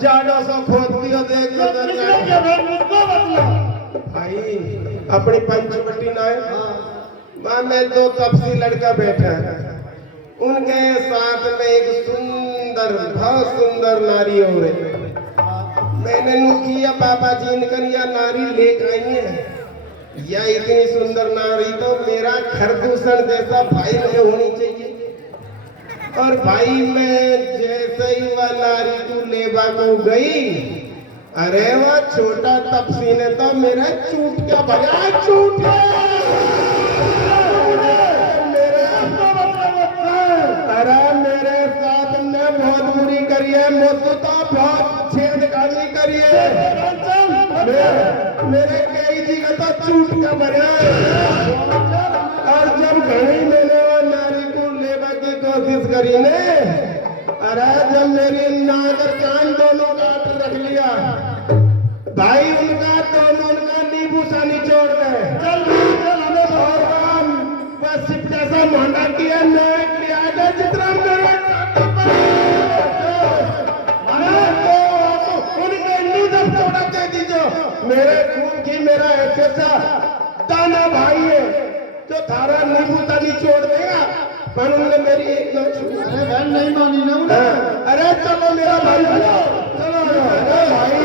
जाडो सो खोद दियो देख मुझको बता भाई अपनी पंचवटी ना है वहां में दो तपसी लड़का बैठा है, उनके साथ में एक सुंदर बहुत सुंदर नारी हो रही। मैंने नु किया पापा जी इनकर या नारी लेकर आई है, या इतनी सुंदर नारी तो मेरा खरदूषण जैसा भाई में होनी चाहिए। और भाई मैं जैसे ही वह नारी तू लेबा को गई, अरे वह छोटा तपसी ने तो मेरा चूट क्या भगा चूट अरे मेरे साथ में बहुत बुरी करी है, मुझसे तो बहुत छेड़खानी करी है। मेरे कई जी का तो चूट क्या भगा। और जब घड़ी मैंने वो नारी को लेवा की कोशिश करी ने, अरे जब मेरी नाक और कान दोनों काट रख लिया भाई, उनका दोनों उनका नींबू सा निचोड़ गए। चल हमें और काम बस जैसा मोहना किया नाक लिया गया जितना मेरे खून की मेरा ऐसा दाना भाई है जो थारा नींबू सा निचोड़ देगा, पर उन्होंने मेरी एक नहीं मानी ना। अरे चलो मेरा भाई चलो अरे भाई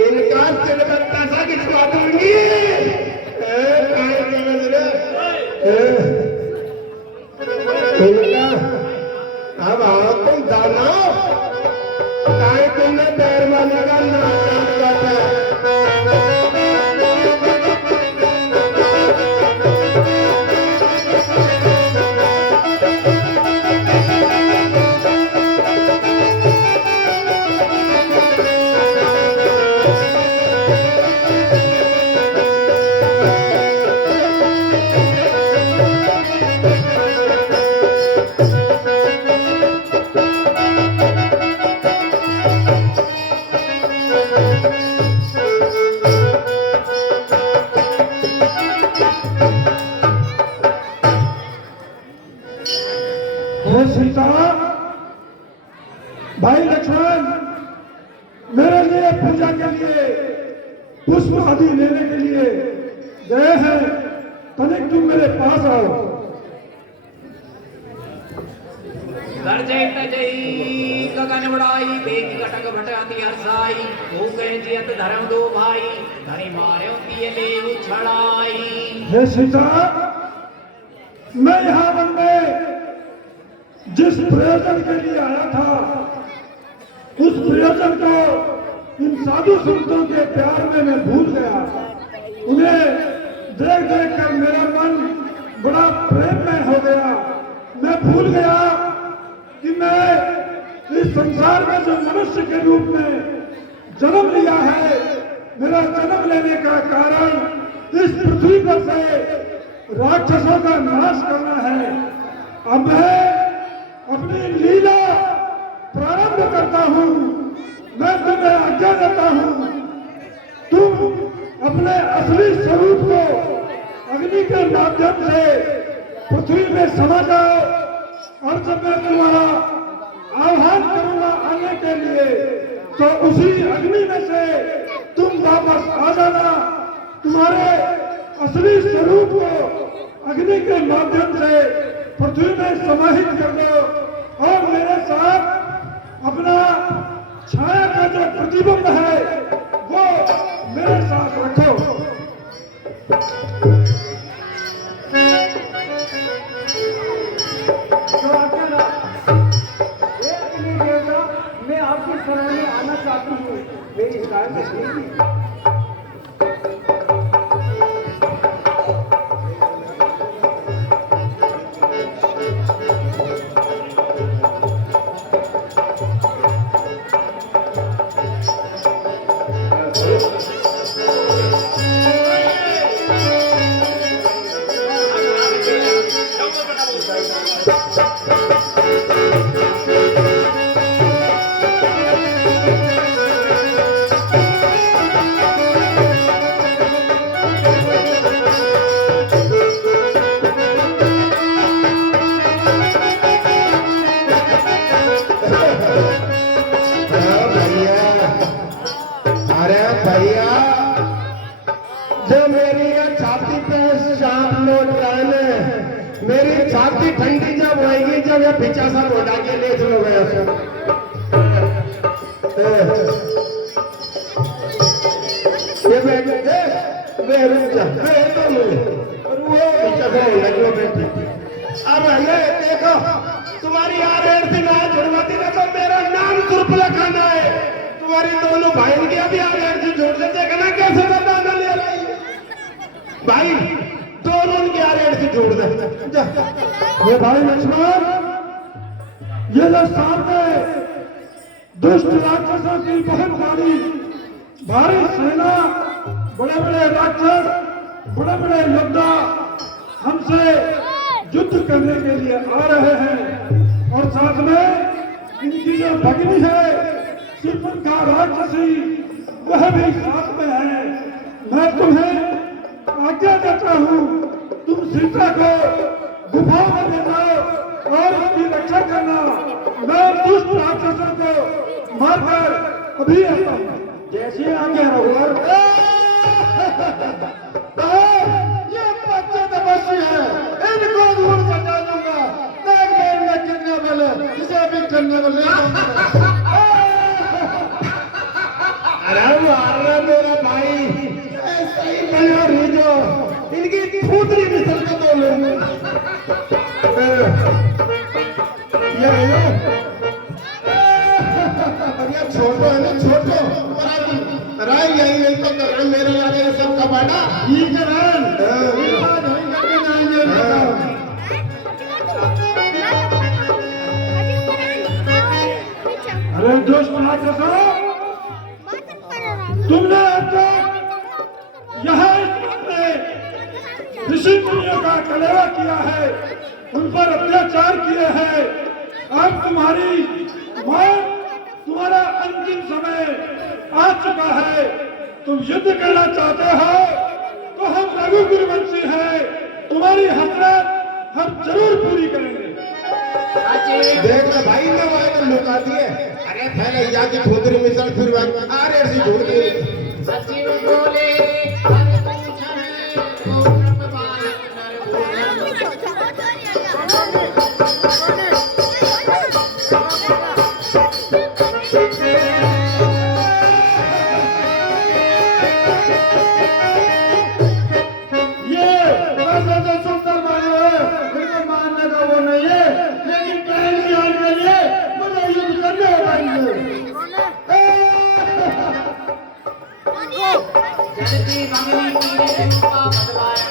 इनका सिलबट्टा सा खिंचवा दूंगी। इनका अब आओ तुम दाना काय तुमने पैर मारने का सीता, भाई लक्ष्मण मेरे लिए पूजा के लिए पुष्प आदि लेने के लिए गए हैं, तनिक तुम मेरे पास आओ। घर जय तजई गगन बड़ाई देख कटक भटाती हरसाई, वो कहे जियत धर्म दो भाई धनी मारे दिए ले उछड़ाई। हे सीता, मैं यहाँ वन में जिस प्रयोजन के लिए आया था, उस प्रयोजन को इन साधु संतों के प्यार में मैं भूल गया। उन्हें देख देख कर मेरा मन बड़ा प्रेममय हो गया। मैं भूल गया कि मैं इस संसार में जो मनुष्य के रूप में जन्म लिया है, मेरा जन्म लेने का कारण इस पृथ्वी पर से राक्षसों का नाश करना है। अब मैं अपनी लीला प्रारंभ करता हूँ। मैं तुम्हें आज्ञा देता हूँ, तुम अपने असली स्वरूप को अग्नि के माध्यम से पृथ्वी में समा जाओ, और जब मैं तुम्हारा आह्वान करूंगा आने के लिए, तो उसी अग्नि में से तुम वापस आ जाना। तुम्हारे असली स्वरूप को अग्नि के माध्यम से पृथ्वी में समाहित कर दो, और मेरे साथ अपना छाया का जो प्रतिबिंब है वो मेरे साथ रखो। मेरी कार कश्मीर अरे भैया जो मेरी ये छाती पे शाम लोट रहने मेरी छाती ठंडी जब होएगी जब ये पीछा सब उठा के ले चलोगे ये वे रुक जा वे तो नहीं और वो पीछा से लगलो बैठी अब हमें देखो तुम्हारी यार से ना जुड़वाती ना तो मेरा नाम सुरपला खाना है तुम्हारी दोनों भाई के अभी यार से जोड़ देते देखना कैसे दादा ले रही भाई दोनों के यार से जोड़ दे जा ये भाई लक्ष्मण, ये जो सामने दुष्ट राक्षसों की बहुत भारी सेना, बड़े बड़े राक्षस, बड़े बड़े योद्धा हमसे युद्ध करने के लिए आ रहे हैं और साथ में इनकी जो भगिनी है सिर्फ राक्षसी वह भी साथ में है। मैं तुम्हें आज्ञा देता हूँ तुम सीता को गुफा में ले जाओ और उसकी रक्षा करना। मैं दुष्ट राक्षसों को मारकर अभी आता हूँ। जैसे आगे रघुवर ये बच्चे तपस्वी है, इनको दूर बचा दूंगा। देख इनमें कितने बल है, इसे भी करने को ले जाऊंगा। अरे मारना मेरा भाई ऐसा ही बना रही जो इनकी फूटरी मिसल के दो लोग ये छोटो है ना छोटो राय यही नहीं तो कर रहे मेरे यार ये सब कबाड़ा ये जवान अरे दुष्ट राक्षसों, तुमने अब तक यहाँ ऋषि मुनियों का कलेवा किया है, उन पर अत्याचार किए हैं। अब तुम्हारी मौत, तुम्हारा अंतिम समय आ चुका है। तुम युद्ध करना चाहते हो तो हम रघु गुरुवंशी हैं, तुम्हारी हसरत हम जरूर पूरी करेंगे। देख ले भाई ने वो आकर लुका दिए। अरे पहले जाके फूटरी मिसल फिर आर ऐसी ढूंढ दी सचिव बोले हर पूछने को ब्रह्मवान ये वैसे तो सुंदर मानो है, इनको मानने का वो नहीं है, लेकिन पहली हाल के लिए मुझे युद्ध करने होगा। जगती मंगली की रूपा बदलाया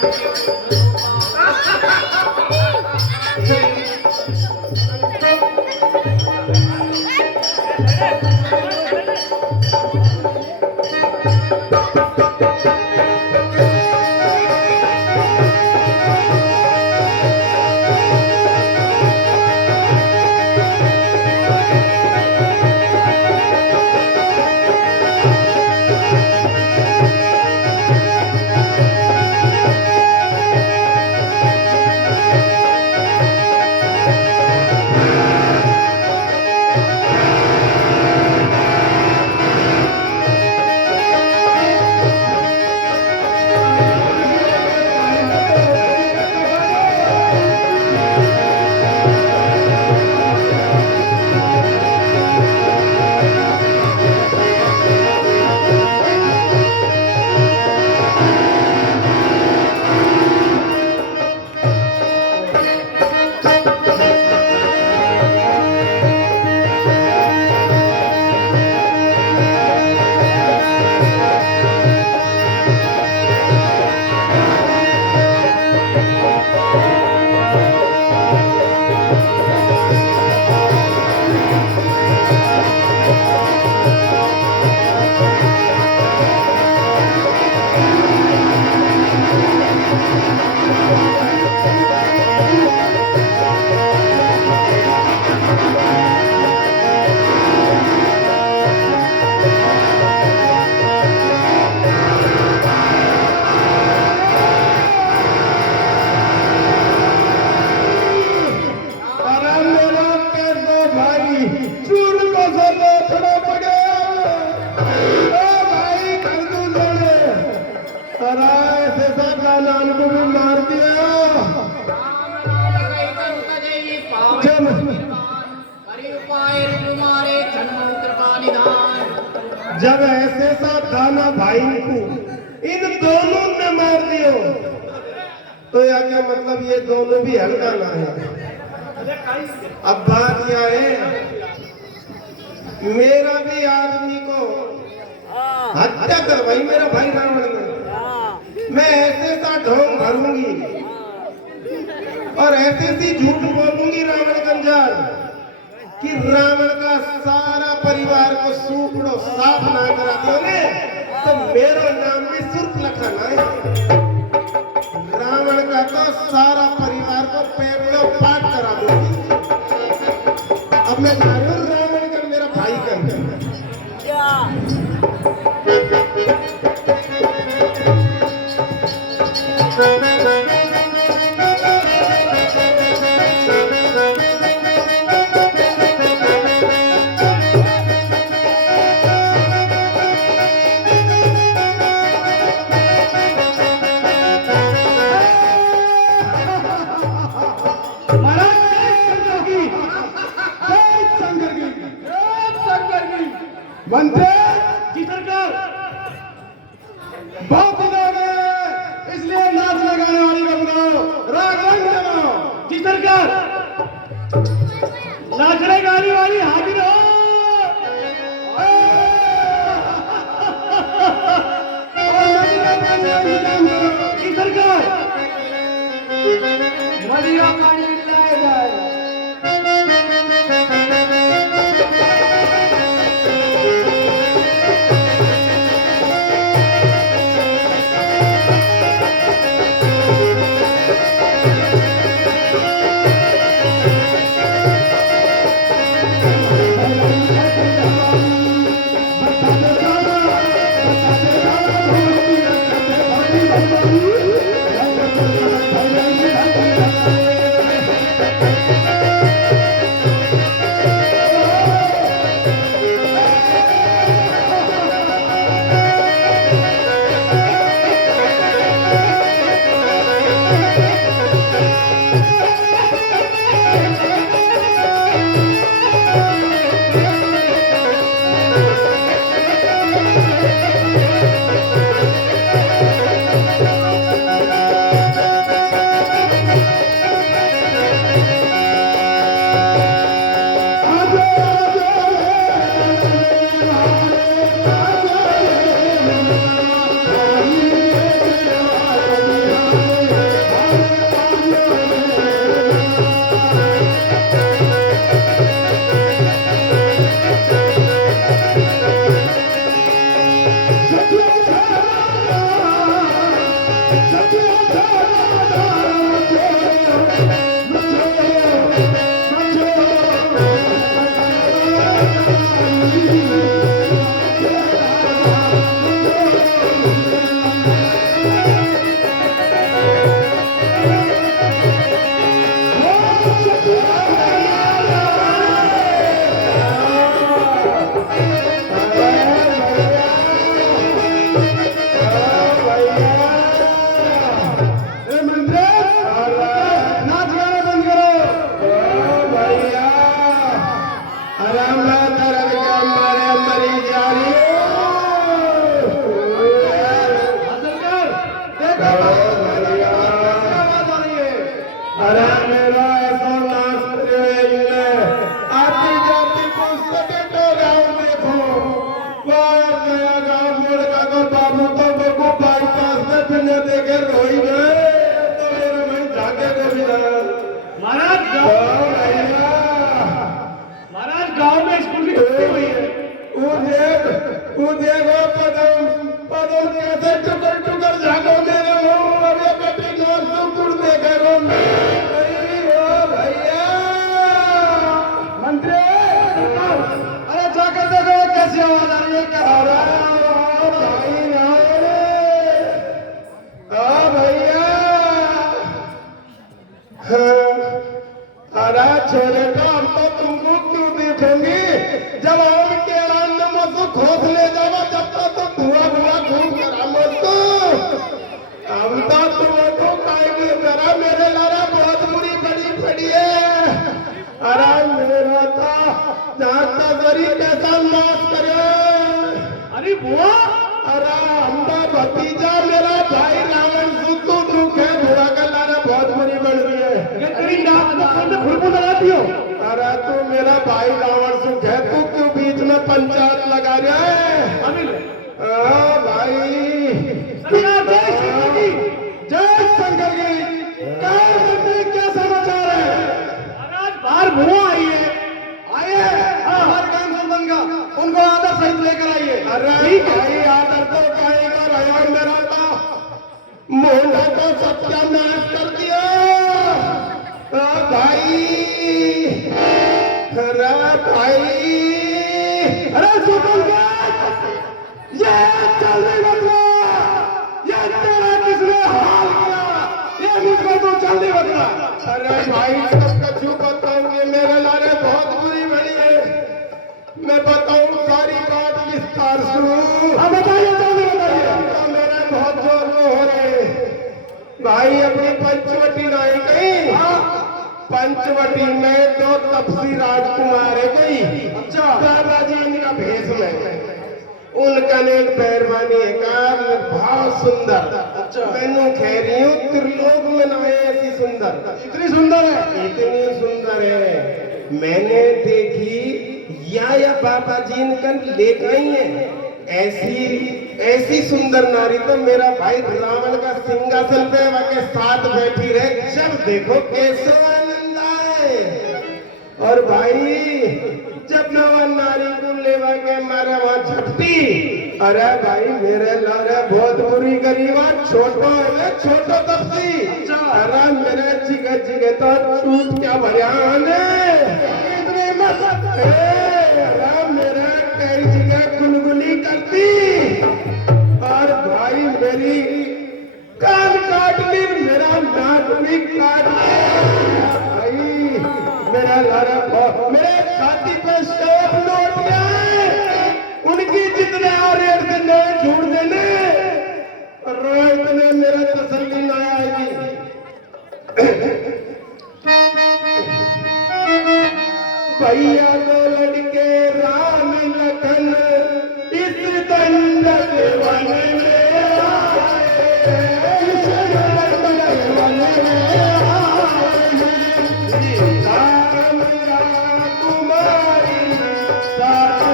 जब ऐसे सा दाना भाई को इन दोनों ने मार दियो तो या क्या मतलब ये दोनों भी हल्का ना है। अब बात क्या है, मेरा भी आदमी को हत्या करवाई मेरा भाई रावण ने। मैं ऐसे सा ढोंग भरूंगी और ऐसे सी झूठ बोलूंगी रावण कंजार कि रावण का सारा परिवार को सूपड़ो साफ ना करा दियो ने तो मेरा नाम भी सुर्पलखा ना है। रावण का तो सारा परिवार को पेड़ो पाट करा दूंगी। अब मैं जा रही हूँ रावण का मेरा भाई कर मंत्री जी सरकार बहुत दिन हो गए, इसलिए नाच लगाने वाली को बुलाओ, राग रंग लगाओ। जी सरकार नाचने गाने वाली हाजिर हो। जी सरकार मदिरा पानी लाया जाए। छोरे का हम तो तुमको क्यों देखेंगे जब हम के अन्न में तो खोद ले जावा जब तक तो धुआं धुआं खूब करा मत तो हम तो तुमको खाएंगे जरा मेरे लारा बहुत बुरी बड़ी पड़ी है। अरे मेरा था जहाँ का जरी कैसा नाश करे अरे बुआ अरे अम्बा भतीजा मेरा भाई रावण सुतू तू कह बुआ का लारा बहुत बुरी बन रही है। ये तेरी नाक में खुरपू लगाती हो। अरे तू मेरा भाई रावण सुख है, तू क्यों बीच में पंचायत लगा रहा है? अनिल भाई जय शंकर जी। जय शंकर जी। क्या समाचार है? आज बाहर बुआ आई है। आइए हमारे काम संबंध का उनको आदर सहित लेकर आइए। अरे भाई आदर तो कहेगा रहा मेरा तो मोहल्ला को सत्यानाश कर दिया भाई। अरे भाई अरे सुन ये चल नहीं बदला, ये तेरा किसने हाल किया, ये मुझको तो चल नहीं बदला। अरे भाई सबका क्यों बताऊंगे, मेरे लारे बहुत बुरी बड़ी है। मैं बताऊं सारी बात विस्तार से। अब बताइए जल्दी बताइए। तो मेरे बहुत जोर हो रहे भाई। अपनी पंचवटी लाई गई। पंचवटी में 2 तपसी राजकुमार गई। अच्छा दादाजी इनका भेष में उनका ने एक पैरवानी का बहुत सुंदर। अच्छा मैनू कह रही हूँ त्रिलोक में ना है ऐसी सुंदर। इतनी सुंदर है, इतनी सुंदर है मैंने देखी या बाबा जी इनका लेकर आई है। ऐसी सुंदर नारी तो मेरा भाई रावण का सिंहासन पे के साथ बैठी रहे, जब देखो कैसे आनंद आए। और भाई जब नवा नारी को लेवा के मारे वहां झपटी। अरे भाई मेरे लारे बहुत बुरी गरीबा छोटो है, छोटो तपसी। अरे मेरे जिगे जिगे तो चूट क्या भरियाने इतने मत अरे मेरे कई जगह गुलगुली करती। और भाई मेरी कान काट ली, मेरा नाक भी काट लिया भाई। मेरा लारा मेरे छाती पे शोभ लौट गया। उनकी जितने रेट देने झूठ देने रोहित ने मेरा तसल्ली ना आएगी। भैया 2 लड़के राम लखन इस दंडक वन में आए। इस दंडक वन में राम कुमारी साथ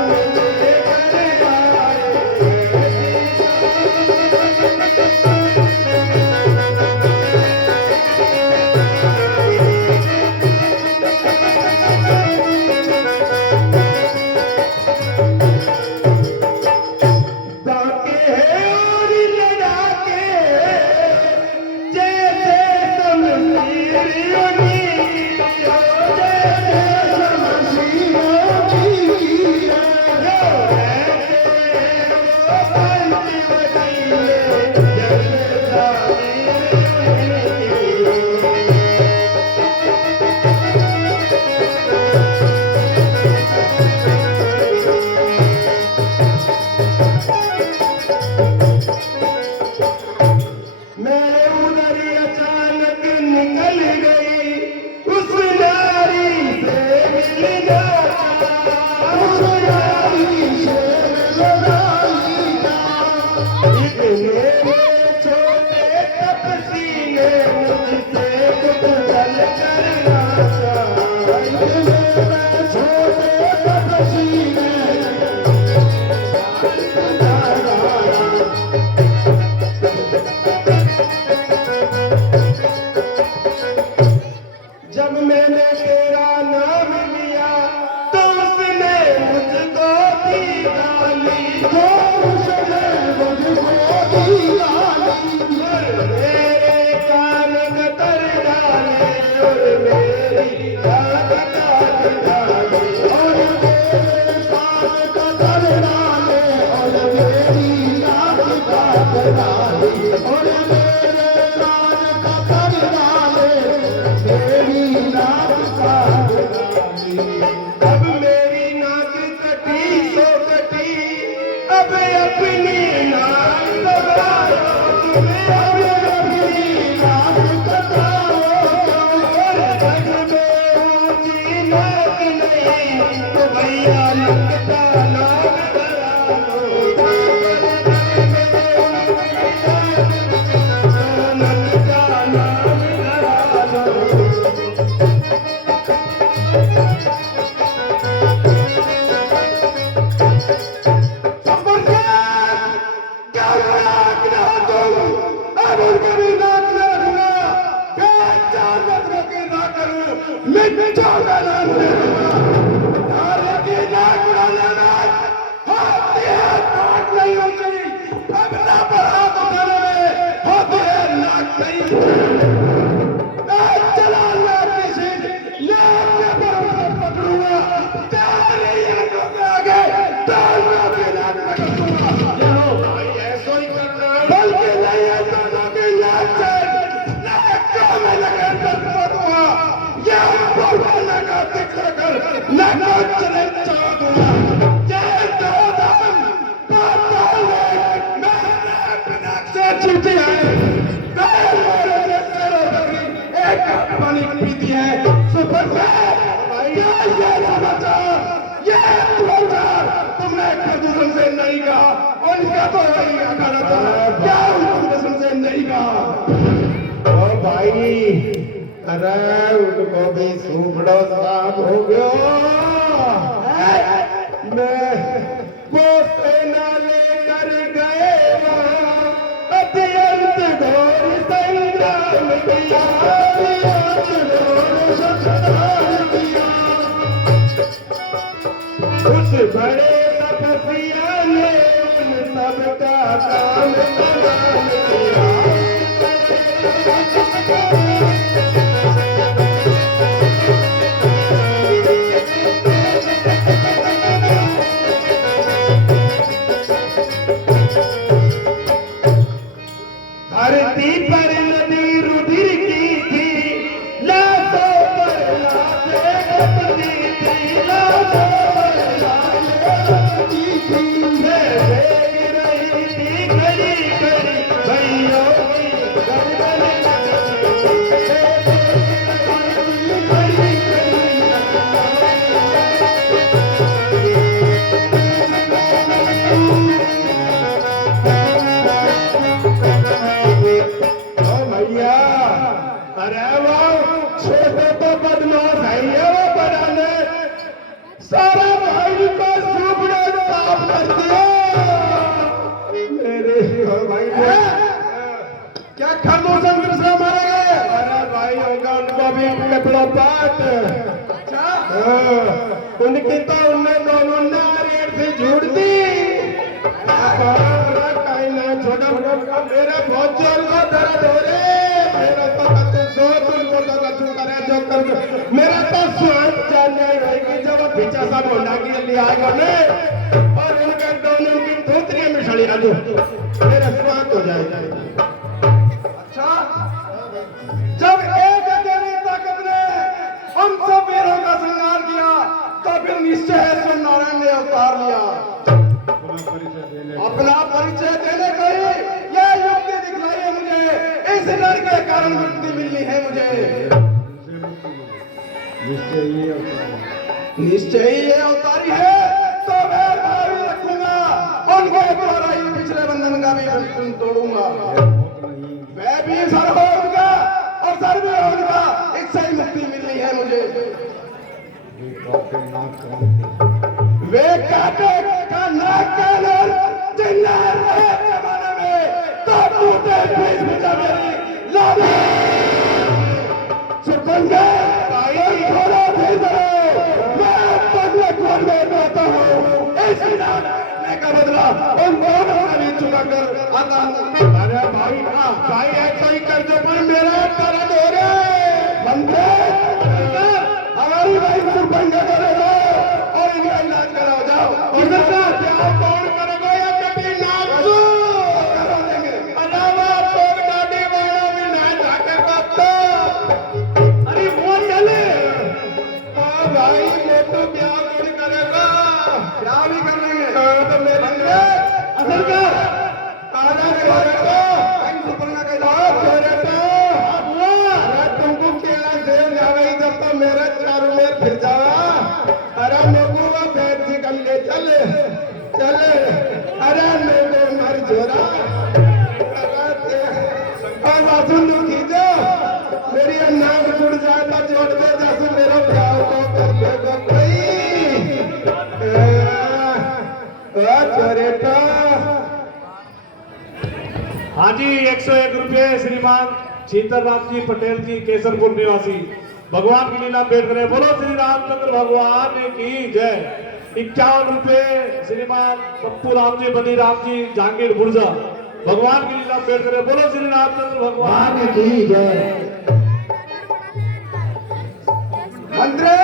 लेकर आए। बाके है और लड़ाके जैसे शमशीरों की जैसे शमशीरों की जो रहते वो पंचवटी में जैसे मैं उधर अचानक निकल गई उस नारी से मिलना। उस नारी से मिलना। इतने छोटे तपसी ने मुझसे कुछ चल करना चाहा। इतने छोटे तपसी ने जब मैंने तेरा नाम लिया तो उसने मुझको दी गाली। तो उसने मुझको दी गाली। मेरे कान कतर डाले और मेरी नाक काट डाली। और मेरे कान कतर डाले और मेरी नाक काट डाली। और मेरे कान कतर डाले मेरी नाक काट डाली। अब मेरी नाक कटी तो कटी, अब अपनी नाक कटाओ तुम्हें। अब अपनी नाक कटाओ। और जग में ऊंची नाक नहीं तो भैया नक का नाक करा दो। चला मैं किसी ये अपने पर पकड़ूंगा तेरी आंखों के आगे डालना भी ना करूंगा भाई ऐसा ही करना बल्कि नहीं है दोनों की याद से नाकों में लगा कर पड़ूंगा या बोलने लगा दिखाकर नाकों चले चाह दूंगा जय दोदम पाताले मैंने अपना से छूटी है पानी पीती है सुपर क्या ये समाचार ये समाचार तुमने प्रदूषण से नहीं कहा और इनका तो वही आना था क्या प्रदूषण से नहीं कहा ओ भाई अरे उनको भी सुबड़ो साफ हो गयो मैं वो सेना लेकर गए अत्यंत घोर संग्राम किया उस बड़े तपस्या ने उन सबका काम तमाम किया धरती पर नदी रुधिर की थी लाशों पर लाशें कपती थी लाशों पर लाशें कपती थी मैं देख रही थी खड़ी खड़ी भाइयों की गर्दन अरे वो छोटे तो बदमाश है ये वो बड़ा ने सारा भाई को सुपड़े साफ कर दिया मेरे भाई ने क्या खरगोशन दूसरा मारे गए अरे भाई होगा उनको भी कपड़ा पाट उनकी तो उनने दोनों ने रेट से जोड़ दी छोटा मोटा मेरा बहुत जोर का दर्द हो रहे मेरा तो मेरा तो स्वाद जानने रहेगी जब पीछा सा मोंडा के लिए आएगा ने और इनका दोनों की धोतरी में छड़ी डालू मेरा स्वाद हो जाएगा अच्छा जब एक अकेली ताकत ने हम सब वीरों का श्रृंगार किया तो फिर निश्चय है स्वयं नारायण ने अवतार लिया अपना परिचय देने को ही यह युक्ति दिखलाई है मुझे इस डर के कारण मुक्ति मिलनी है मुझे निश्चय ये अवतारी है तो मैं भावी रखूंगा उनको द्वारा ही पिछले बंधन का भी तोड़ूंगा मैं भी सर हो उनका और सर भी हो उनका इससे ही मुक्ति मिलनी है मुझे वे काटे का नाक कानून जिन्ना रहे जमाने में तो टूटे बीच में मेरी लाभी सुरपंजा भाई थोड़ा भी मैं बदले कौन में रहता हूँ इस ने का बदला उन दोनों का भी चुका कर आता हूँ अरे भाई ऐसा ही कर दो पर मेरा दर्द हो रहा है बंदे हमारी भाई सुरपंजा करेगा और इनका इलाज कराओ जाओ इधर का क्या कौन करेगा या कभी नाम सो करा देंगे अलावा तो गाड़ी वाला भी ना जाकर करता अरे वो चले भाई वो तो क्या कौन करेगा क्या भी कर लेंगे तो मेरे असल का आधा करेगा टाइम सुपरना का इलाज करेगा अब वो तुमको केला दे जावे इधर तो मेरे चारों में फिर जावा अरे लोगों का बैठ के कल ले चले चले अरे मेरे मर जोरा और वासुन दुखी जो मेरी नाक जुड़ जाए तो जोड़ दे जैसे मेरा प्यार को कर देगा कोई छोरे का हाँ जी 101 रुपये श्रीमान सीताराम जी पटेल जी केसरपुर निवासी भगवान की लीला भेंट करें बोलो श्री रामचंद्र भगवान की जय 51 रुपये श्रीमान पप्पू राम जी बनी राम जी जहांगीर बुर्जा भगवान की लीला पेड़ करे। बोलो श्री रामचंद्र भगवान की जय। मंत्री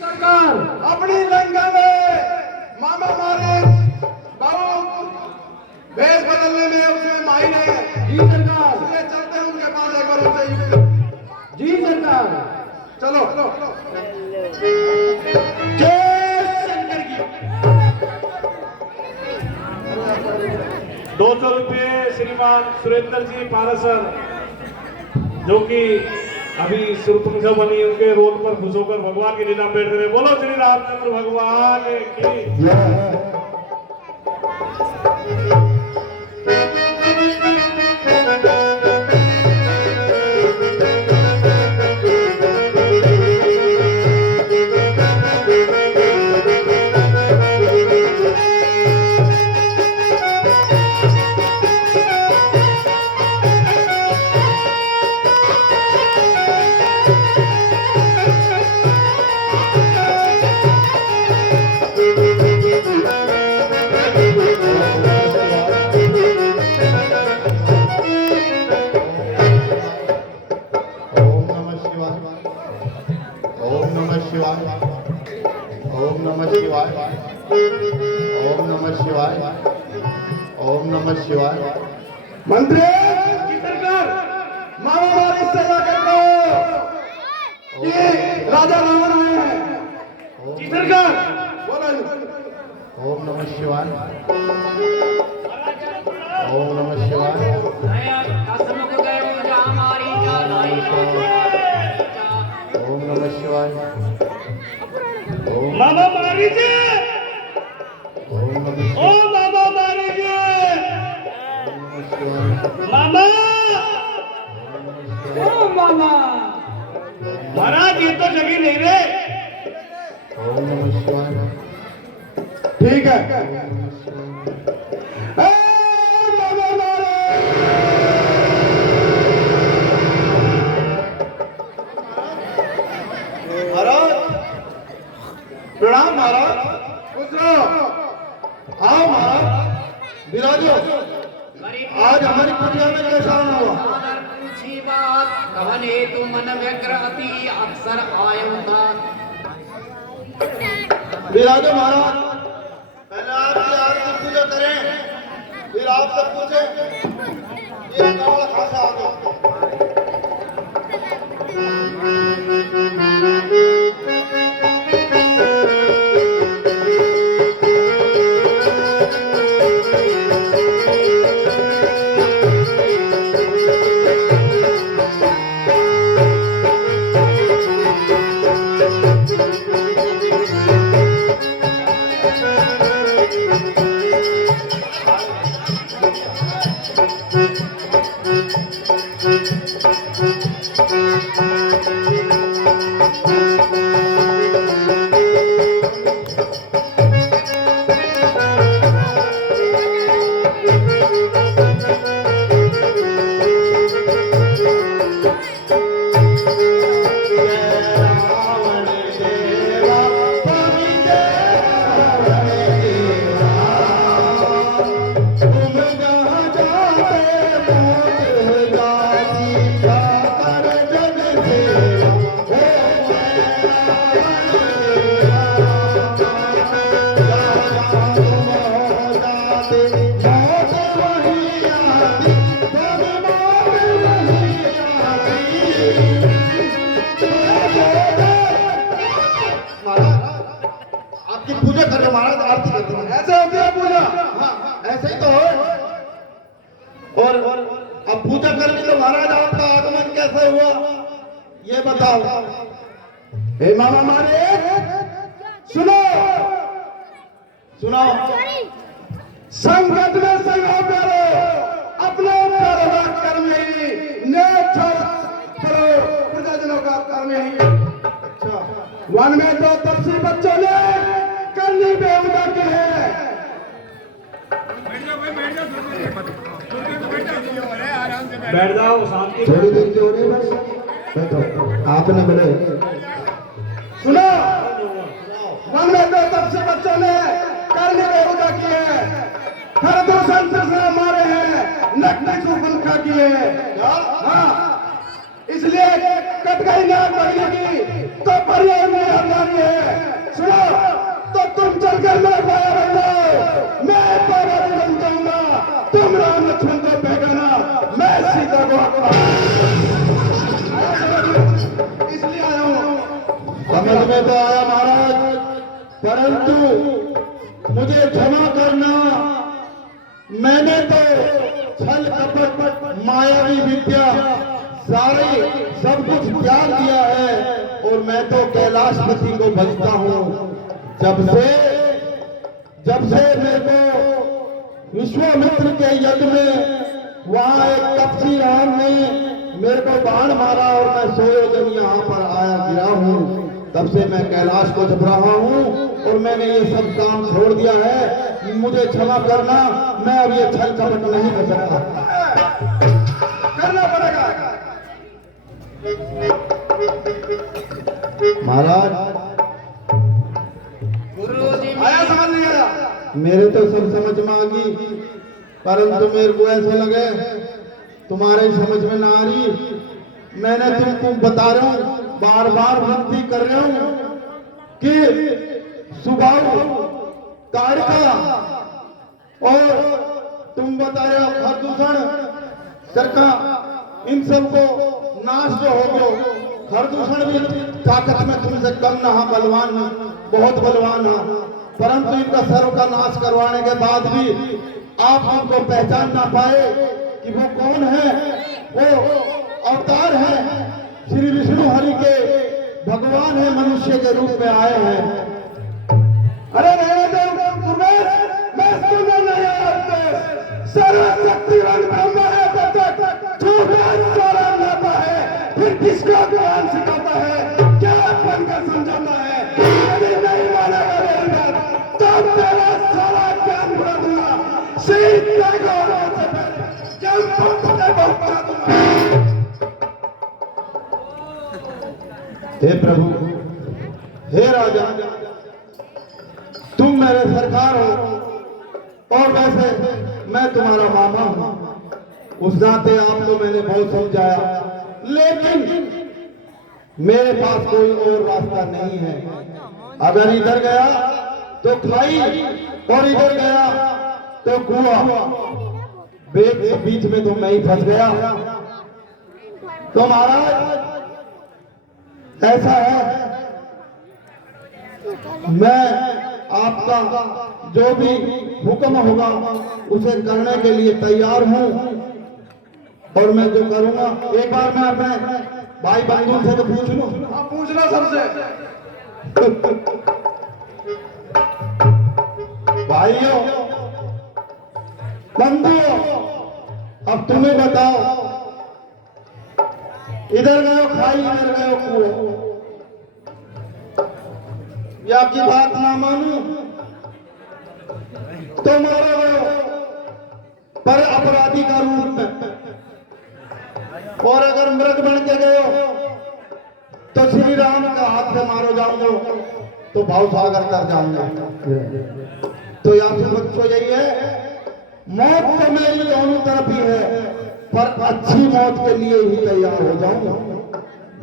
सरकार अपनी लंका में मामा मारे बहुत भेष बदलने में उसमें माहिर है। जी सरकार, इसलिए चलते हैं उनके पास एक बार उनसे युक्त। जी सरकार, चलो जय शंकर की। 200 रुपये श्रीमान सुरेंद्र जी पारासर, जो कि अभी सुरपुंखा बनी, उनके रोल पर खुश होकर भगवान की लीला पेड़ करे। बोलो श्री रामचंद्र भगवान की जय। ओम नमः शिवाय, ओम नमः शिवाय, ओम नमः शिवाय, ओम नमः शिवाय, ओम नमः शिवाय। मंत्री की सरकार मामा मारी सजा कर दो। ये राजा रावण आए हैं। जी सरकार, बोलो। ओम नमः शिवाय, ओम नमः शिवाय। हसमुख गयो जा मारी जानाई। ओम नमः शिवाय, ओम मामा मारी जी। ओम नमः ओ मामा मारी जी। शिवाय, मामा, ओ मामा। महाराज ये तो जगी नहीं रे। ओम नमः शिवाय। ठीक है। महाराज प्रणाम। महाराज खुश रहो। आओ महाराज, विराजो। आज हमारी कुटिया में कैसा आना हुआ? सादर पूछी बात कहने तू मन व्यग्र अति अक्सर आयो था। विराजो महाराज, पहले आपकी आरती पूजा करें, फिर आपसे पूछें ये कमल खासा आ गया। आपकी पूजा कर रहे महाराज, आरती करते हैं। ऐसे होती है पूजा। हाँ, ऐसे ही तो हो। और अब पूजा कर ली तो महाराज आपका आगमन कैसे हुआ ये बताओ। हे मामा मारे, सुनो सुनाओ। संकट में संग करो, अपने परवा कर्म ही नेक करो, प्रजाजनों का कर्म ही। अच्छा, वन में दो तपसी बच्चों ने करनी बेहुदा की है। बैठ जाओ, शांति। थोड़ी देर के हो रहे बस बैठो। आपने बोले सुनो, वन में दो तपसी बच्चों ने करनी बेहुदा की है। हर दूसरे से है क्या? हाँ, इसलिए कट गई नाक बगली की तो परिवार में हमारी है। सुनो, तो तुम चलकर मैं पाया बन जाओ, मैं पाया बन जाऊंगा, तुम राम लक्ष्मण को बेगाना, मैं सीता को अपना। इसलिए आया हूँ। समझ में तो आया महाराज, परंतु मुझे क्षमा करना, मैंने तो छल कपट मायावी विद्या सारी सब कुछ त्याग दिया है और मैं तो कैलाशपति को भजता हूँ। जब से मेरे को विश्वामित्र के यज्ञ में वहां एक कपसी राम ने मेरे को बाण मारा और मैं 100 योजन यहाँ पर आया गिरा हूँ, तब से मैं कैलाश को जप रहा हूँ और मैंने ये सब काम छोड़ दिया है। मुझे क्षमा करना, मैं अब ये छल कपट नहीं कर सकता। करना पड़ेगा। महाराज, गुरुजी आया समझ नहीं आया? मेरे तो सब समझ में आ गई, परंतु मेरे को ऐसा लगे तुम्हारे ही समझ में ना आ रही। मैंने तुमको बता रहा हूँ, बार बार विनती कर रहा हूँ कि सुबह ताड़का और तुम बता रहे हो खरदूषण सरका, इन सबको नाश जो हो गयो। खरदूषण भी ताकत में तुमसे कम ना, बलवान, बहुत बलवान है, परंतु इनका सर्व का नाश करवाने के बाद भी आप हमको पहचान ना पाए कि वो कौन है। वो अवतार है, श्री विष्णु हरि के भगवान है, मनुष्य के रूप में आए हैं। अरे रहने दो दुर्गेश, मैं सुनना नहीं आया। सर्वशक्तिवान ब्रह्मा है, तब तक झूठा स्वरण लाता है, फिर किसको ज्ञान सिखाता है, क्या बनकर समझाता है। यदि नहीं मानेगा मेरी बात, तब तेरा सारा ज्ञान भुला दूंगा, सीता को होने से पहले जन्म से पहुंचा दूंगा। हे प्रभु, हे राजा, तुम मेरे सरकार हो और वैसे मैं तुम्हारा मामा हूं। उस नाते आपको मैंने बहुत समझाया, लेकिन मेरे पास कोई और रास्ता नहीं है। अगर इधर गया तो खाई और इधर गया तो कुआं, बीच में तो मैं ही फंस गया। तो महाराज ऐसा है, मैं आपका जो भी हुक्म होगा उसे करने के लिए तैयार हूं और मैं जो करूंगा, एक बार मैं अपने भाई बंधु से तो पूछ लूं। आप पूछना सबसे। भाइयों बंधुओं, अब तुम्हें बताओ, इधर गयो खाई, इधर गयो कुओं, या की बात ना मानू तो मारो गयो पर अपराधी का रूप में, और अगर मृग बन के गयो तो श्री राम का हाथ से मारो जाऊंगा तो भाव सागर कर जाऊंगा। तो यहाँ से बच्चों यही है, मौत तो मेरी दोनों तरफ ही है, पर अच्छी मौत के लिए ही तैयार हो जाऊंगा,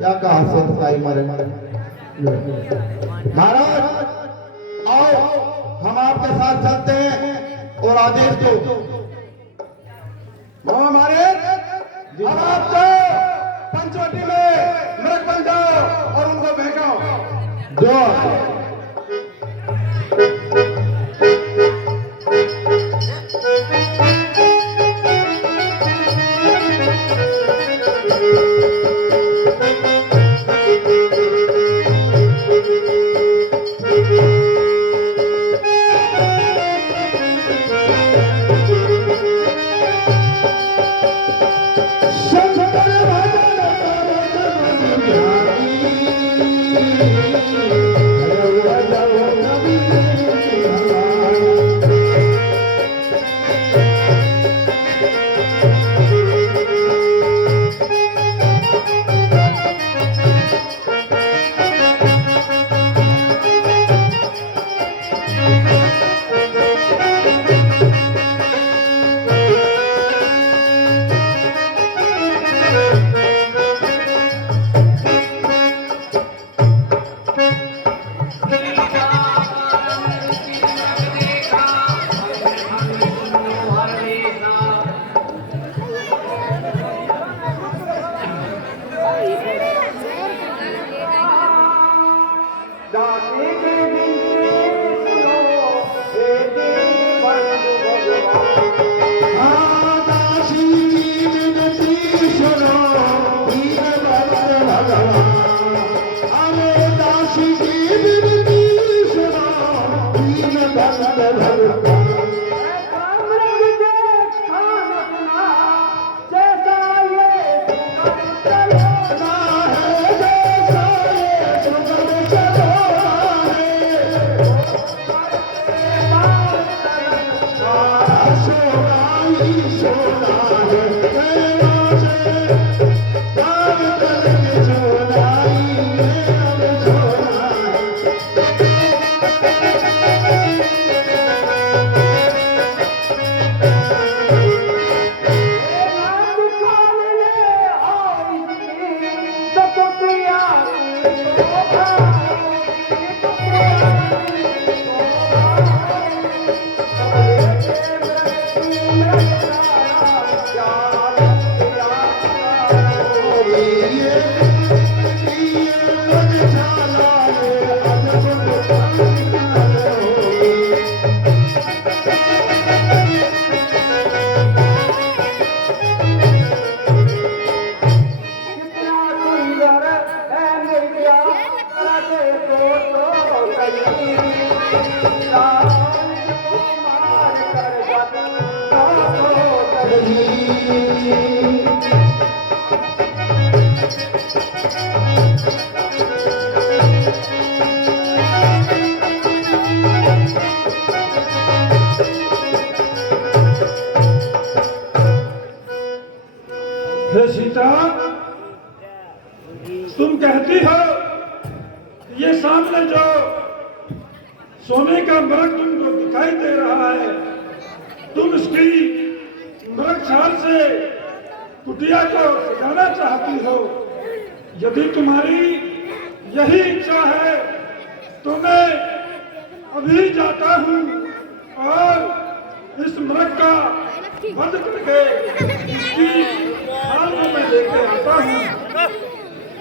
या कहा से बताई मारे महाराज। आओ हम आपके साथ चलते हैं और आदेश दो। मामा मारे, अब आप जाओ पंचवटी में मृग बन जाओ और उनको फेंकाओ। जो हे सीता, तुम कहती हो कि ये सामने जो सोने का मृग तुमको दिखाई दे रहा है, तुम इसकी मृग छाल से कुटिया को सजाना चाहती हो। यदि तुम्हारी यही इच्छा है तो मैं अभी जाता हूँ और इस मृग का वध करके इसकी छाल को मैं लेके आता हूँ।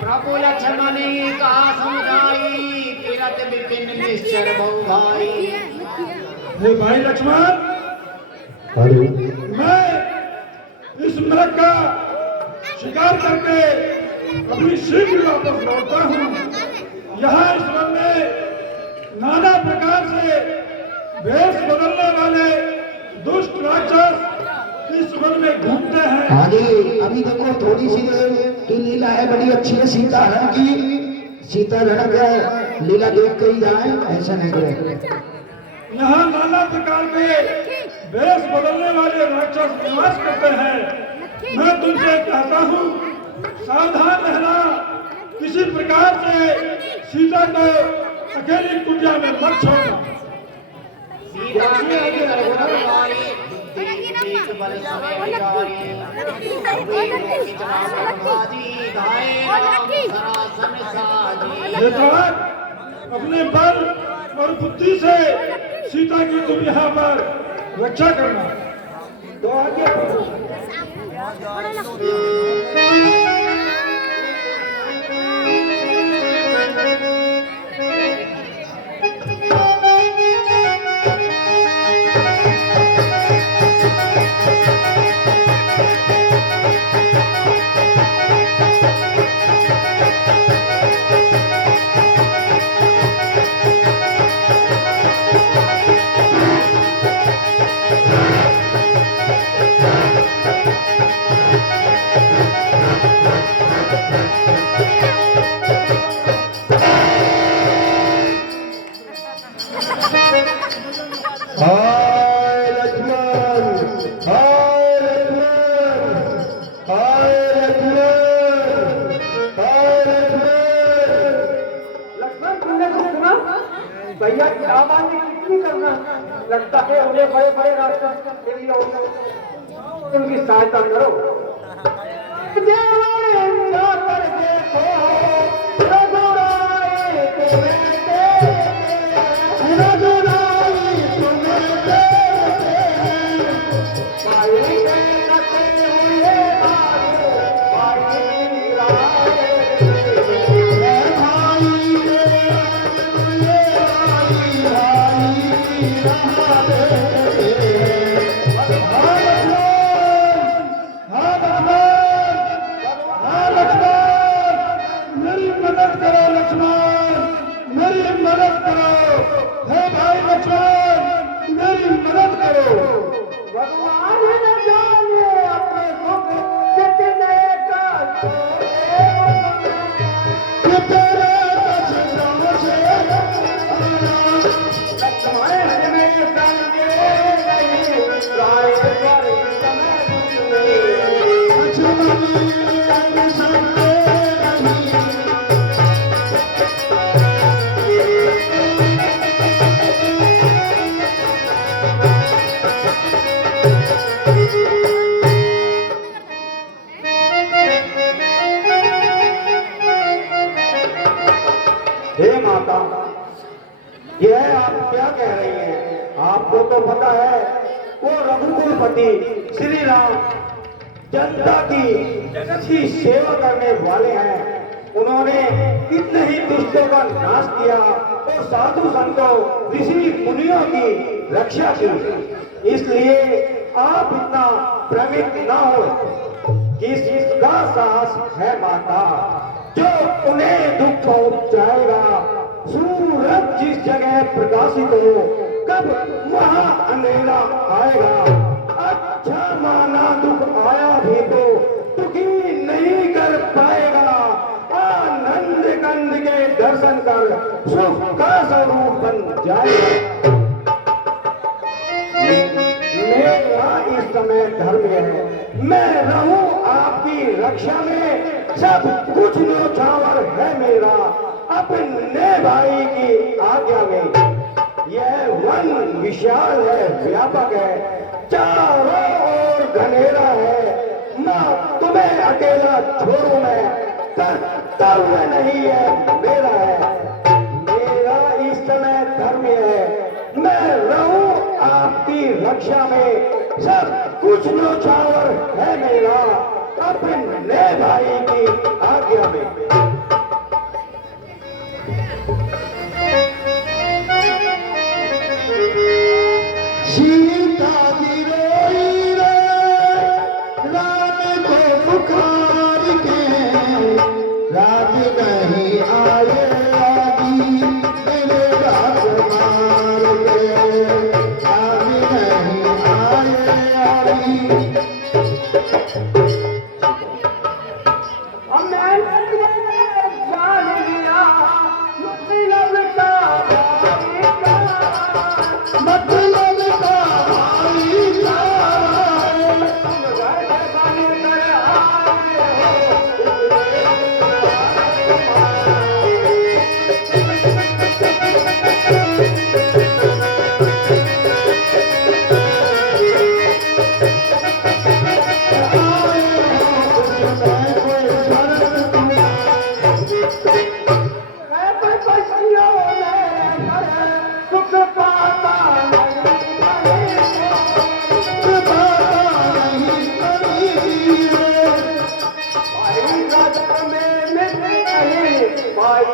प्रभु लक्ष्मण ने कहा समझाई, तीरथ विपिन निश्चर बहु भाई। हे भाई लक्ष्मण, मैं इस मृग का शिकार करके अपनी शीघ्र वापस लौटता हूँ। यहाँ इस वन में नाना प्रकार से वेश बदलने वाले दुष्ट राक्षस इस वन में घूमते हैं। आगे अभी देखो थोड़ी सी की लीला है, बड़ी अच्छी है सीता हरण की। सीता हरण का लीला देख कर ही जाए, ऐसा नहीं करे। यहाँ नाना प्रकार के वेश बदलने वाले राक्षस निवास करते हैं। मैं तुमसे कहता हूँ सावधान रहना, किसी प्रकार से सीता को अकेली कुटिया में मत छोड़ना। सीता ने रघुराई, एक बल समय जारी। भाजी धाये राम सरासन साजी। बेटा, अपने बल और बुद्धि से सीता की तुम यहाँ पर रक्षा करना। तो आगे भैया की आवाज कितनी करना लगता है, उन्हें बड़े बड़े राक्षस के लिए उनकी सहायता करो। भगवान ने जाने अपने पति श्री राम जनता की अच्छी सेवा करने वाले हैं। उन्होंने कितने ही दुष्टों का नाश किया और साधु संतों ऋषि मुनियों की रक्षा की। इसलिए आप इतना भ्रमित न हो। किसका साहस है माता जो उन्हें दुख पहुंचाएगा। सूरज जिस जगह प्रकाशित हो कब वहां अंधेरा आएगा। अच्छा माना दुख आया भी तो दुखी नहीं कर पाएगा। आनंद कंद के दर्शन कर सुख का स्वरूप बन जाएगा। मेरा इस समय धर्म है, मैं रहूं आपकी रक्षा में। सब कुछ न्योछावर है मेरा अपने भाई की आज्ञा में। यह वन विशाल है, व्यापक है, चारों ओर घनेरा है। मां तुम्हें अकेला छोड़ू मैं, कर्तव्य नहीं है मेरा है। मेरा इस समय धर्म है, मैं रहूं आपकी रक्षा में। सब कुछ न्योछावर है मेरा अपने भाई की आज्ञा में। सीता की रोई रे राम को पुकार के, राम नहीं आए आदि मेरे रात मार के, राम नहीं आए आदि। मतलब का भाई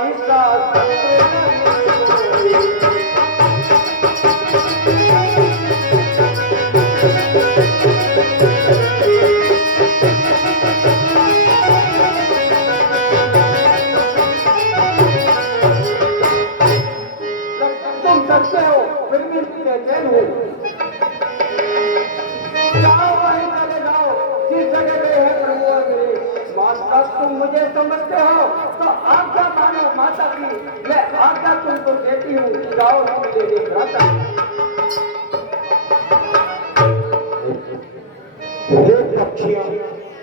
तुम मुझे समझते हो तो आज्ञा मानो माता की। मैं आज्ञा तुमको देती हूँ, जाओ मेरे भ्राता।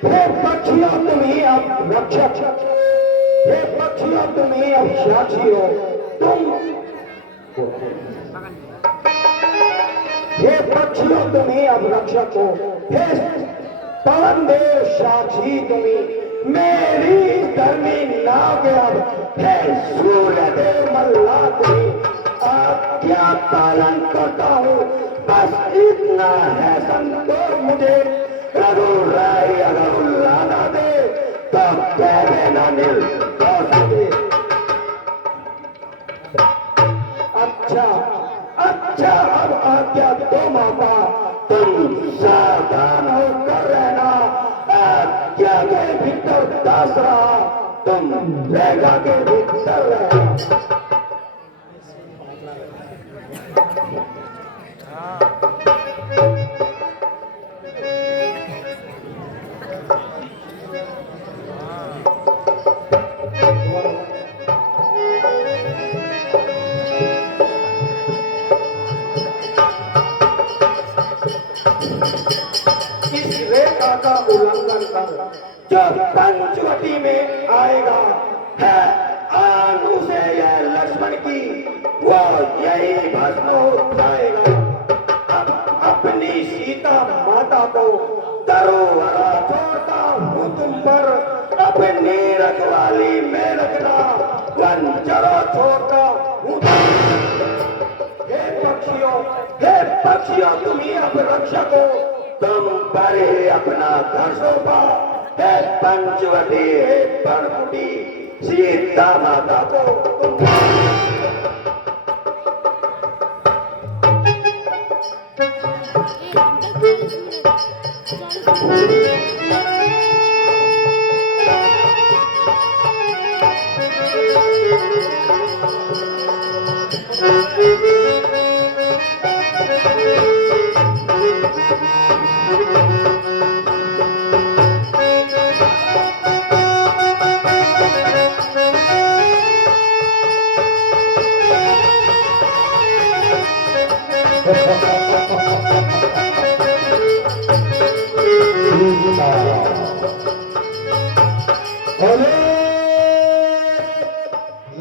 हे पक्षियों तुम ही अब रक्षक, हे पक्षियों तुम ही अब साक्षी हो। तुम हे पक्षियों तुम ही अब रक्षक हो। हे पवन देव साक्षी तुम ही मेरी धर्मी नाव के अब। हे सूर्य देव मल्ला तुम्ही आज्ञा पालन करता हूँ। बस इतना है संतोष मुझे। रघुराई अगर लाना दे तो कह देना नील दे। अच्छा अब आज्ञा दो माता, तुम सावधान होकर रहना। आज्ञा के भीतर दास रहा, तुम रेखा के भीतर रहना। इस रेखा का उल्लंघन कर जो पंचवटी में आएगा है आनु से यह लक्ष्मण की, वो यही भस्म हो जाएगा। अब अपनी सीता माता को दरोहरा छोड़ता हूँ तुम पर। अपनी रखवाली में रखना वंचरो छोड़ता हूँ। हे पक्षियों तुम ही अब रक्षक हो। तुम पर ही अपना घर शोभा है, पंचवटी है बनमुटी सीता माता को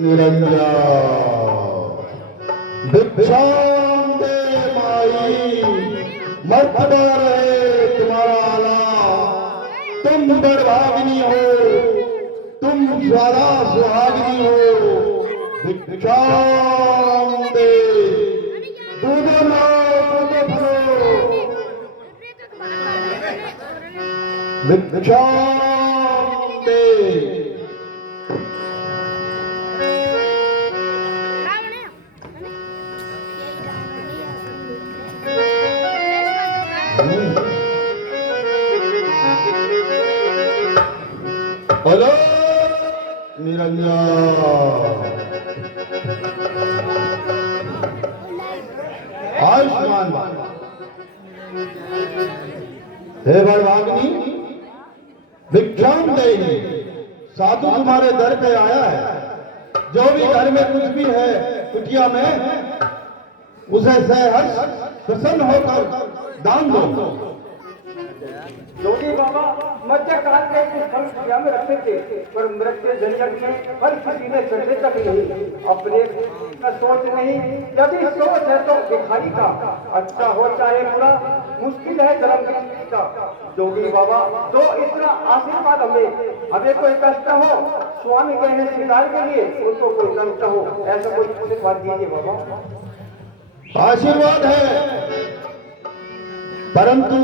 निरंजन भिक्षाम दे माई, मर्तबा रहे तुम्हारा आला। तुम बड़भागिनी हो, तुम ज्यादा सुहागिनी हो। भिक्षाम दे, दूधो लाओ, दूधो भरो। भिक्षाम दे। हेलो निरंजन, आयुष्मान हे बड़भागिनी, भिक्षाम देही। साधु तुम्हारे दर पे आया है। जो भी घर में कुछ भी है कुटिया में, उसे सहर्ष प्रसन्न होकर दान दो। योगी बाबा मध्य काल के इस फल क्रिया में रखे थे, पर मृत्यु झंझट में फल किसी ने चढ़े तक नहीं। अपने का सोच नहीं, यदि सोच है तो भिखारी का। अच्छा हो चाहे बुरा, मुश्किल है धर्म का। योगी बाबा तो इतना आशीर्वाद हमें कोई कष्ट हो, स्वामी कहने स्वीकार के लिए उनको कोई कष्ट हो, ऐसा कोई आशीर्वाद दीजिए बाबा। आशीर्वाद है, परंतु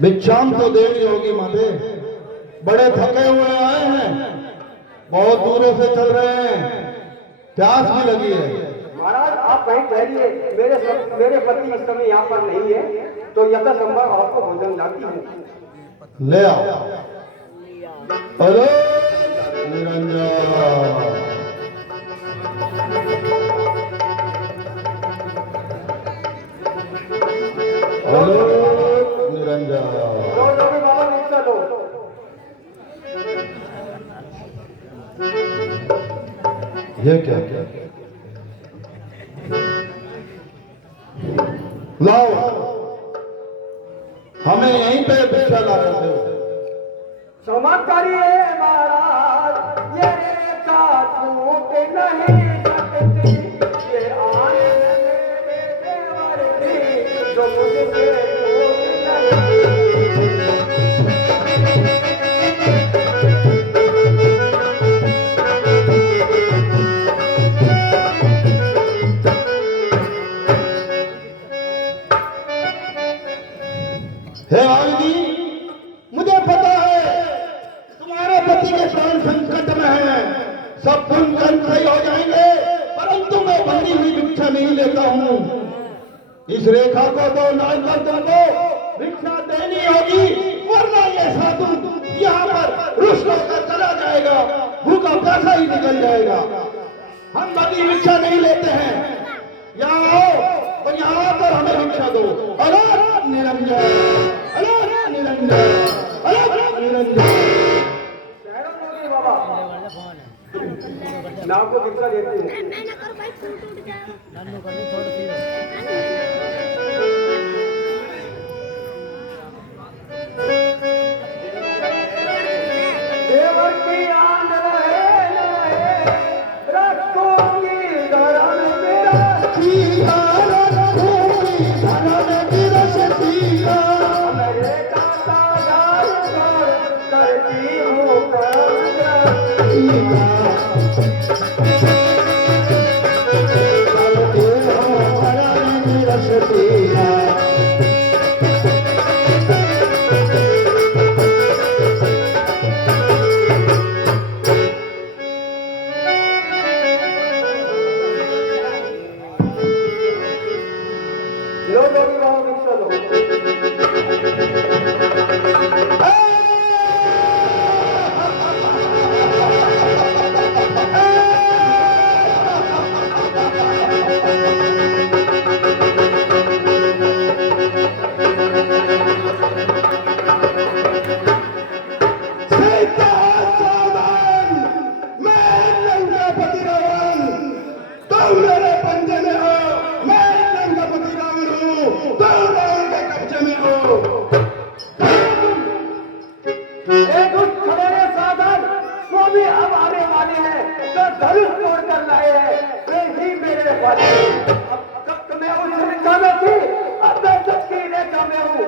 भिक्षाम तो देनी होगी माते। बड़े थके हुए आए हैं, बहुत दूरों से चल रहे हैं, प्यास भी लगी है। महाराज आप कहीं ठहरिए, मेरे पति इस समय यहाँ पर नहीं है, तो यथासंभव आपको भोजन लाती हूँ। ले आओ। Hello Niranjan, hello Niranjan. बाबा नीचे लो। ये क्या क्या लाओ, हमें यहीं पे भिक्षा ला रहे थे। समाचारी है महाराज, ये छूट नहीं सकती, ये आने मेरे देवर की, जो मुझसे छूट नहीं। हे आदि, मुझे पता है तुम्हारे पति के प्राण संकट में है, सब पुण्य कर्म सही हो जाएंगे, परंतु मैं बंधी हुई भिक्षा नहीं लेता हूँ। इस रेखा को तो नाल कर दो, भिक्षा देनी होगी, वरना ये साधु यहाँ पर रुष्ट होकर चला जाएगा, भूखा पैसा ही निकल जाएगा। हम बंधी भिक्षा नहीं लेते हैं। यहाँ आओ और यहाँ पर हमें भिक्षा दो। अरे निरंजन, अरे निरंजन, अरे निरंजन। बाबा नाव को भिक्षा देती हूँ। देवर की आन रहे रखूंगी धरन मेरा, सीता रखूंगी धरन मेरा सीता। मेरे दाता जान करती हूँ करते हो पाली। अब मैं उस रेखा में थी, अब मैं सबकी रेखा में हूँ।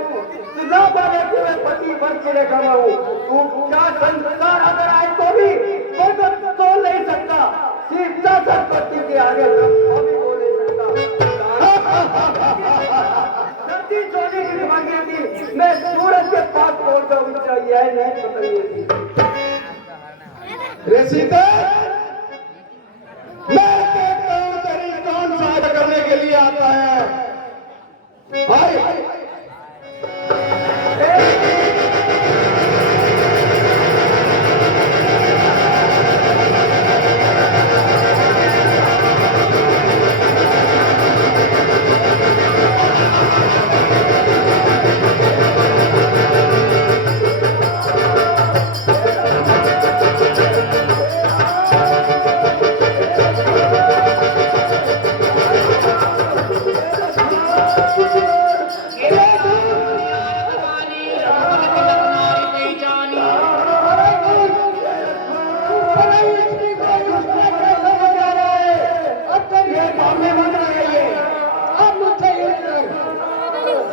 सुना पाने को मैं पति बन की रेखा में हूँ। तू क्या संसार अगर आए तो भी मैं तो नहीं सकता। सीता संपत्ति के आगे कभी बोल नहीं सकता। धरती सोने की मांगी थी, मैं सूरज के पास पहुंच जाऊँ, यह नहीं पता थी। रे सीता, मैं देखता हूं तेरी कौन सहायता करने के लिए आता है। आए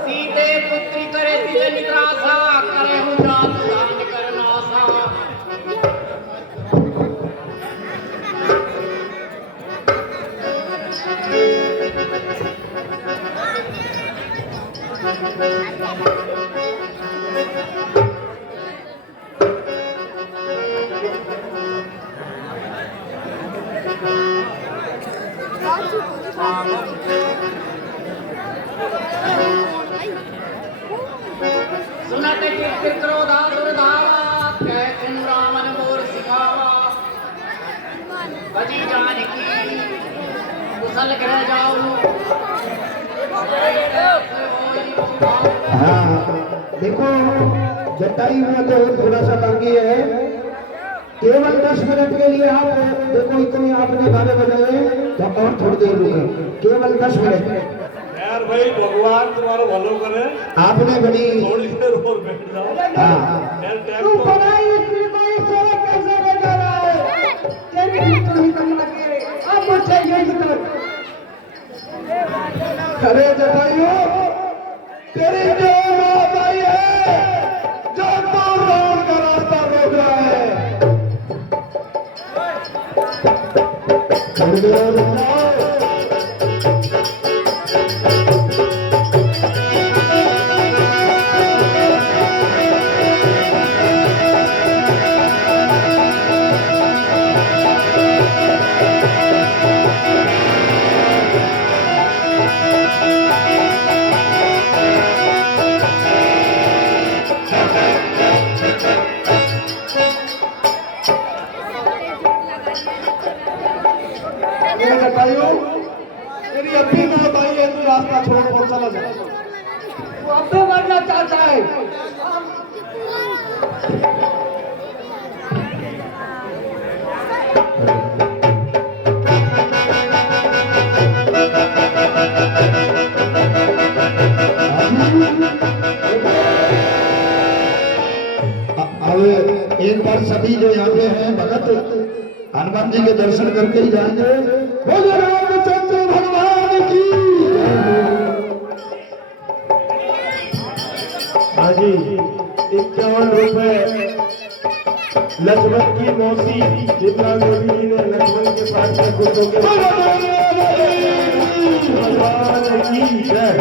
सीते पुत्री करे तिज निद्रासा, करे हूँ जात दान करनासा। सुनत चित्त क्रोधा दुर्धावा, कह सुन रामन मोर सिखावा। बजी जानकी कुशल ग्रह जाऊं। हाँ, देखो जटायु में तो थोड़ा सा बाकी है। केवल 10 मिनट के लिए आप देखो, इतने आपने गाने बजाए तो और थोड़ी देर रुके, केवल 10 मिनट। यार भाई भगवान तुम्हारा भलो करे, आपने बड़ी थोड़ी देर और बैठ जाओ। यार टाइम तू तो बनाई इतनी बड़ी सेवा कैसे ले जा रहा है? तेरी तो ही तक लगे, अब मुझे यही कर। अरे जटायु, तेरी जो मौत आई है, जो तू रावण का रास्ता रोक रहा है। जटायु, तेरी अभी मौत आई है, तू रास्ता छोड़ कर चला जा। तू अब तो मरना चाहता है। अब एक बार सभी जो यहाँ पे हैं भगत हनुमान जी के दर्शन करके ही जाएंगे। बोलो रामचंद्र भगवान की। हाजी 51 रुपए लक्ष्मण की मौसी चित्रा देवी जी ने लक्ष्मण के साथ में कुत्तों के भगवान की जय।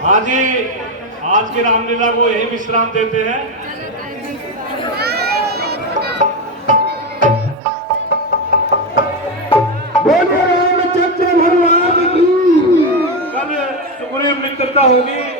हाँ जी, आज की रामलीला को यही विश्राम देते हैं। आवश्यकता होगी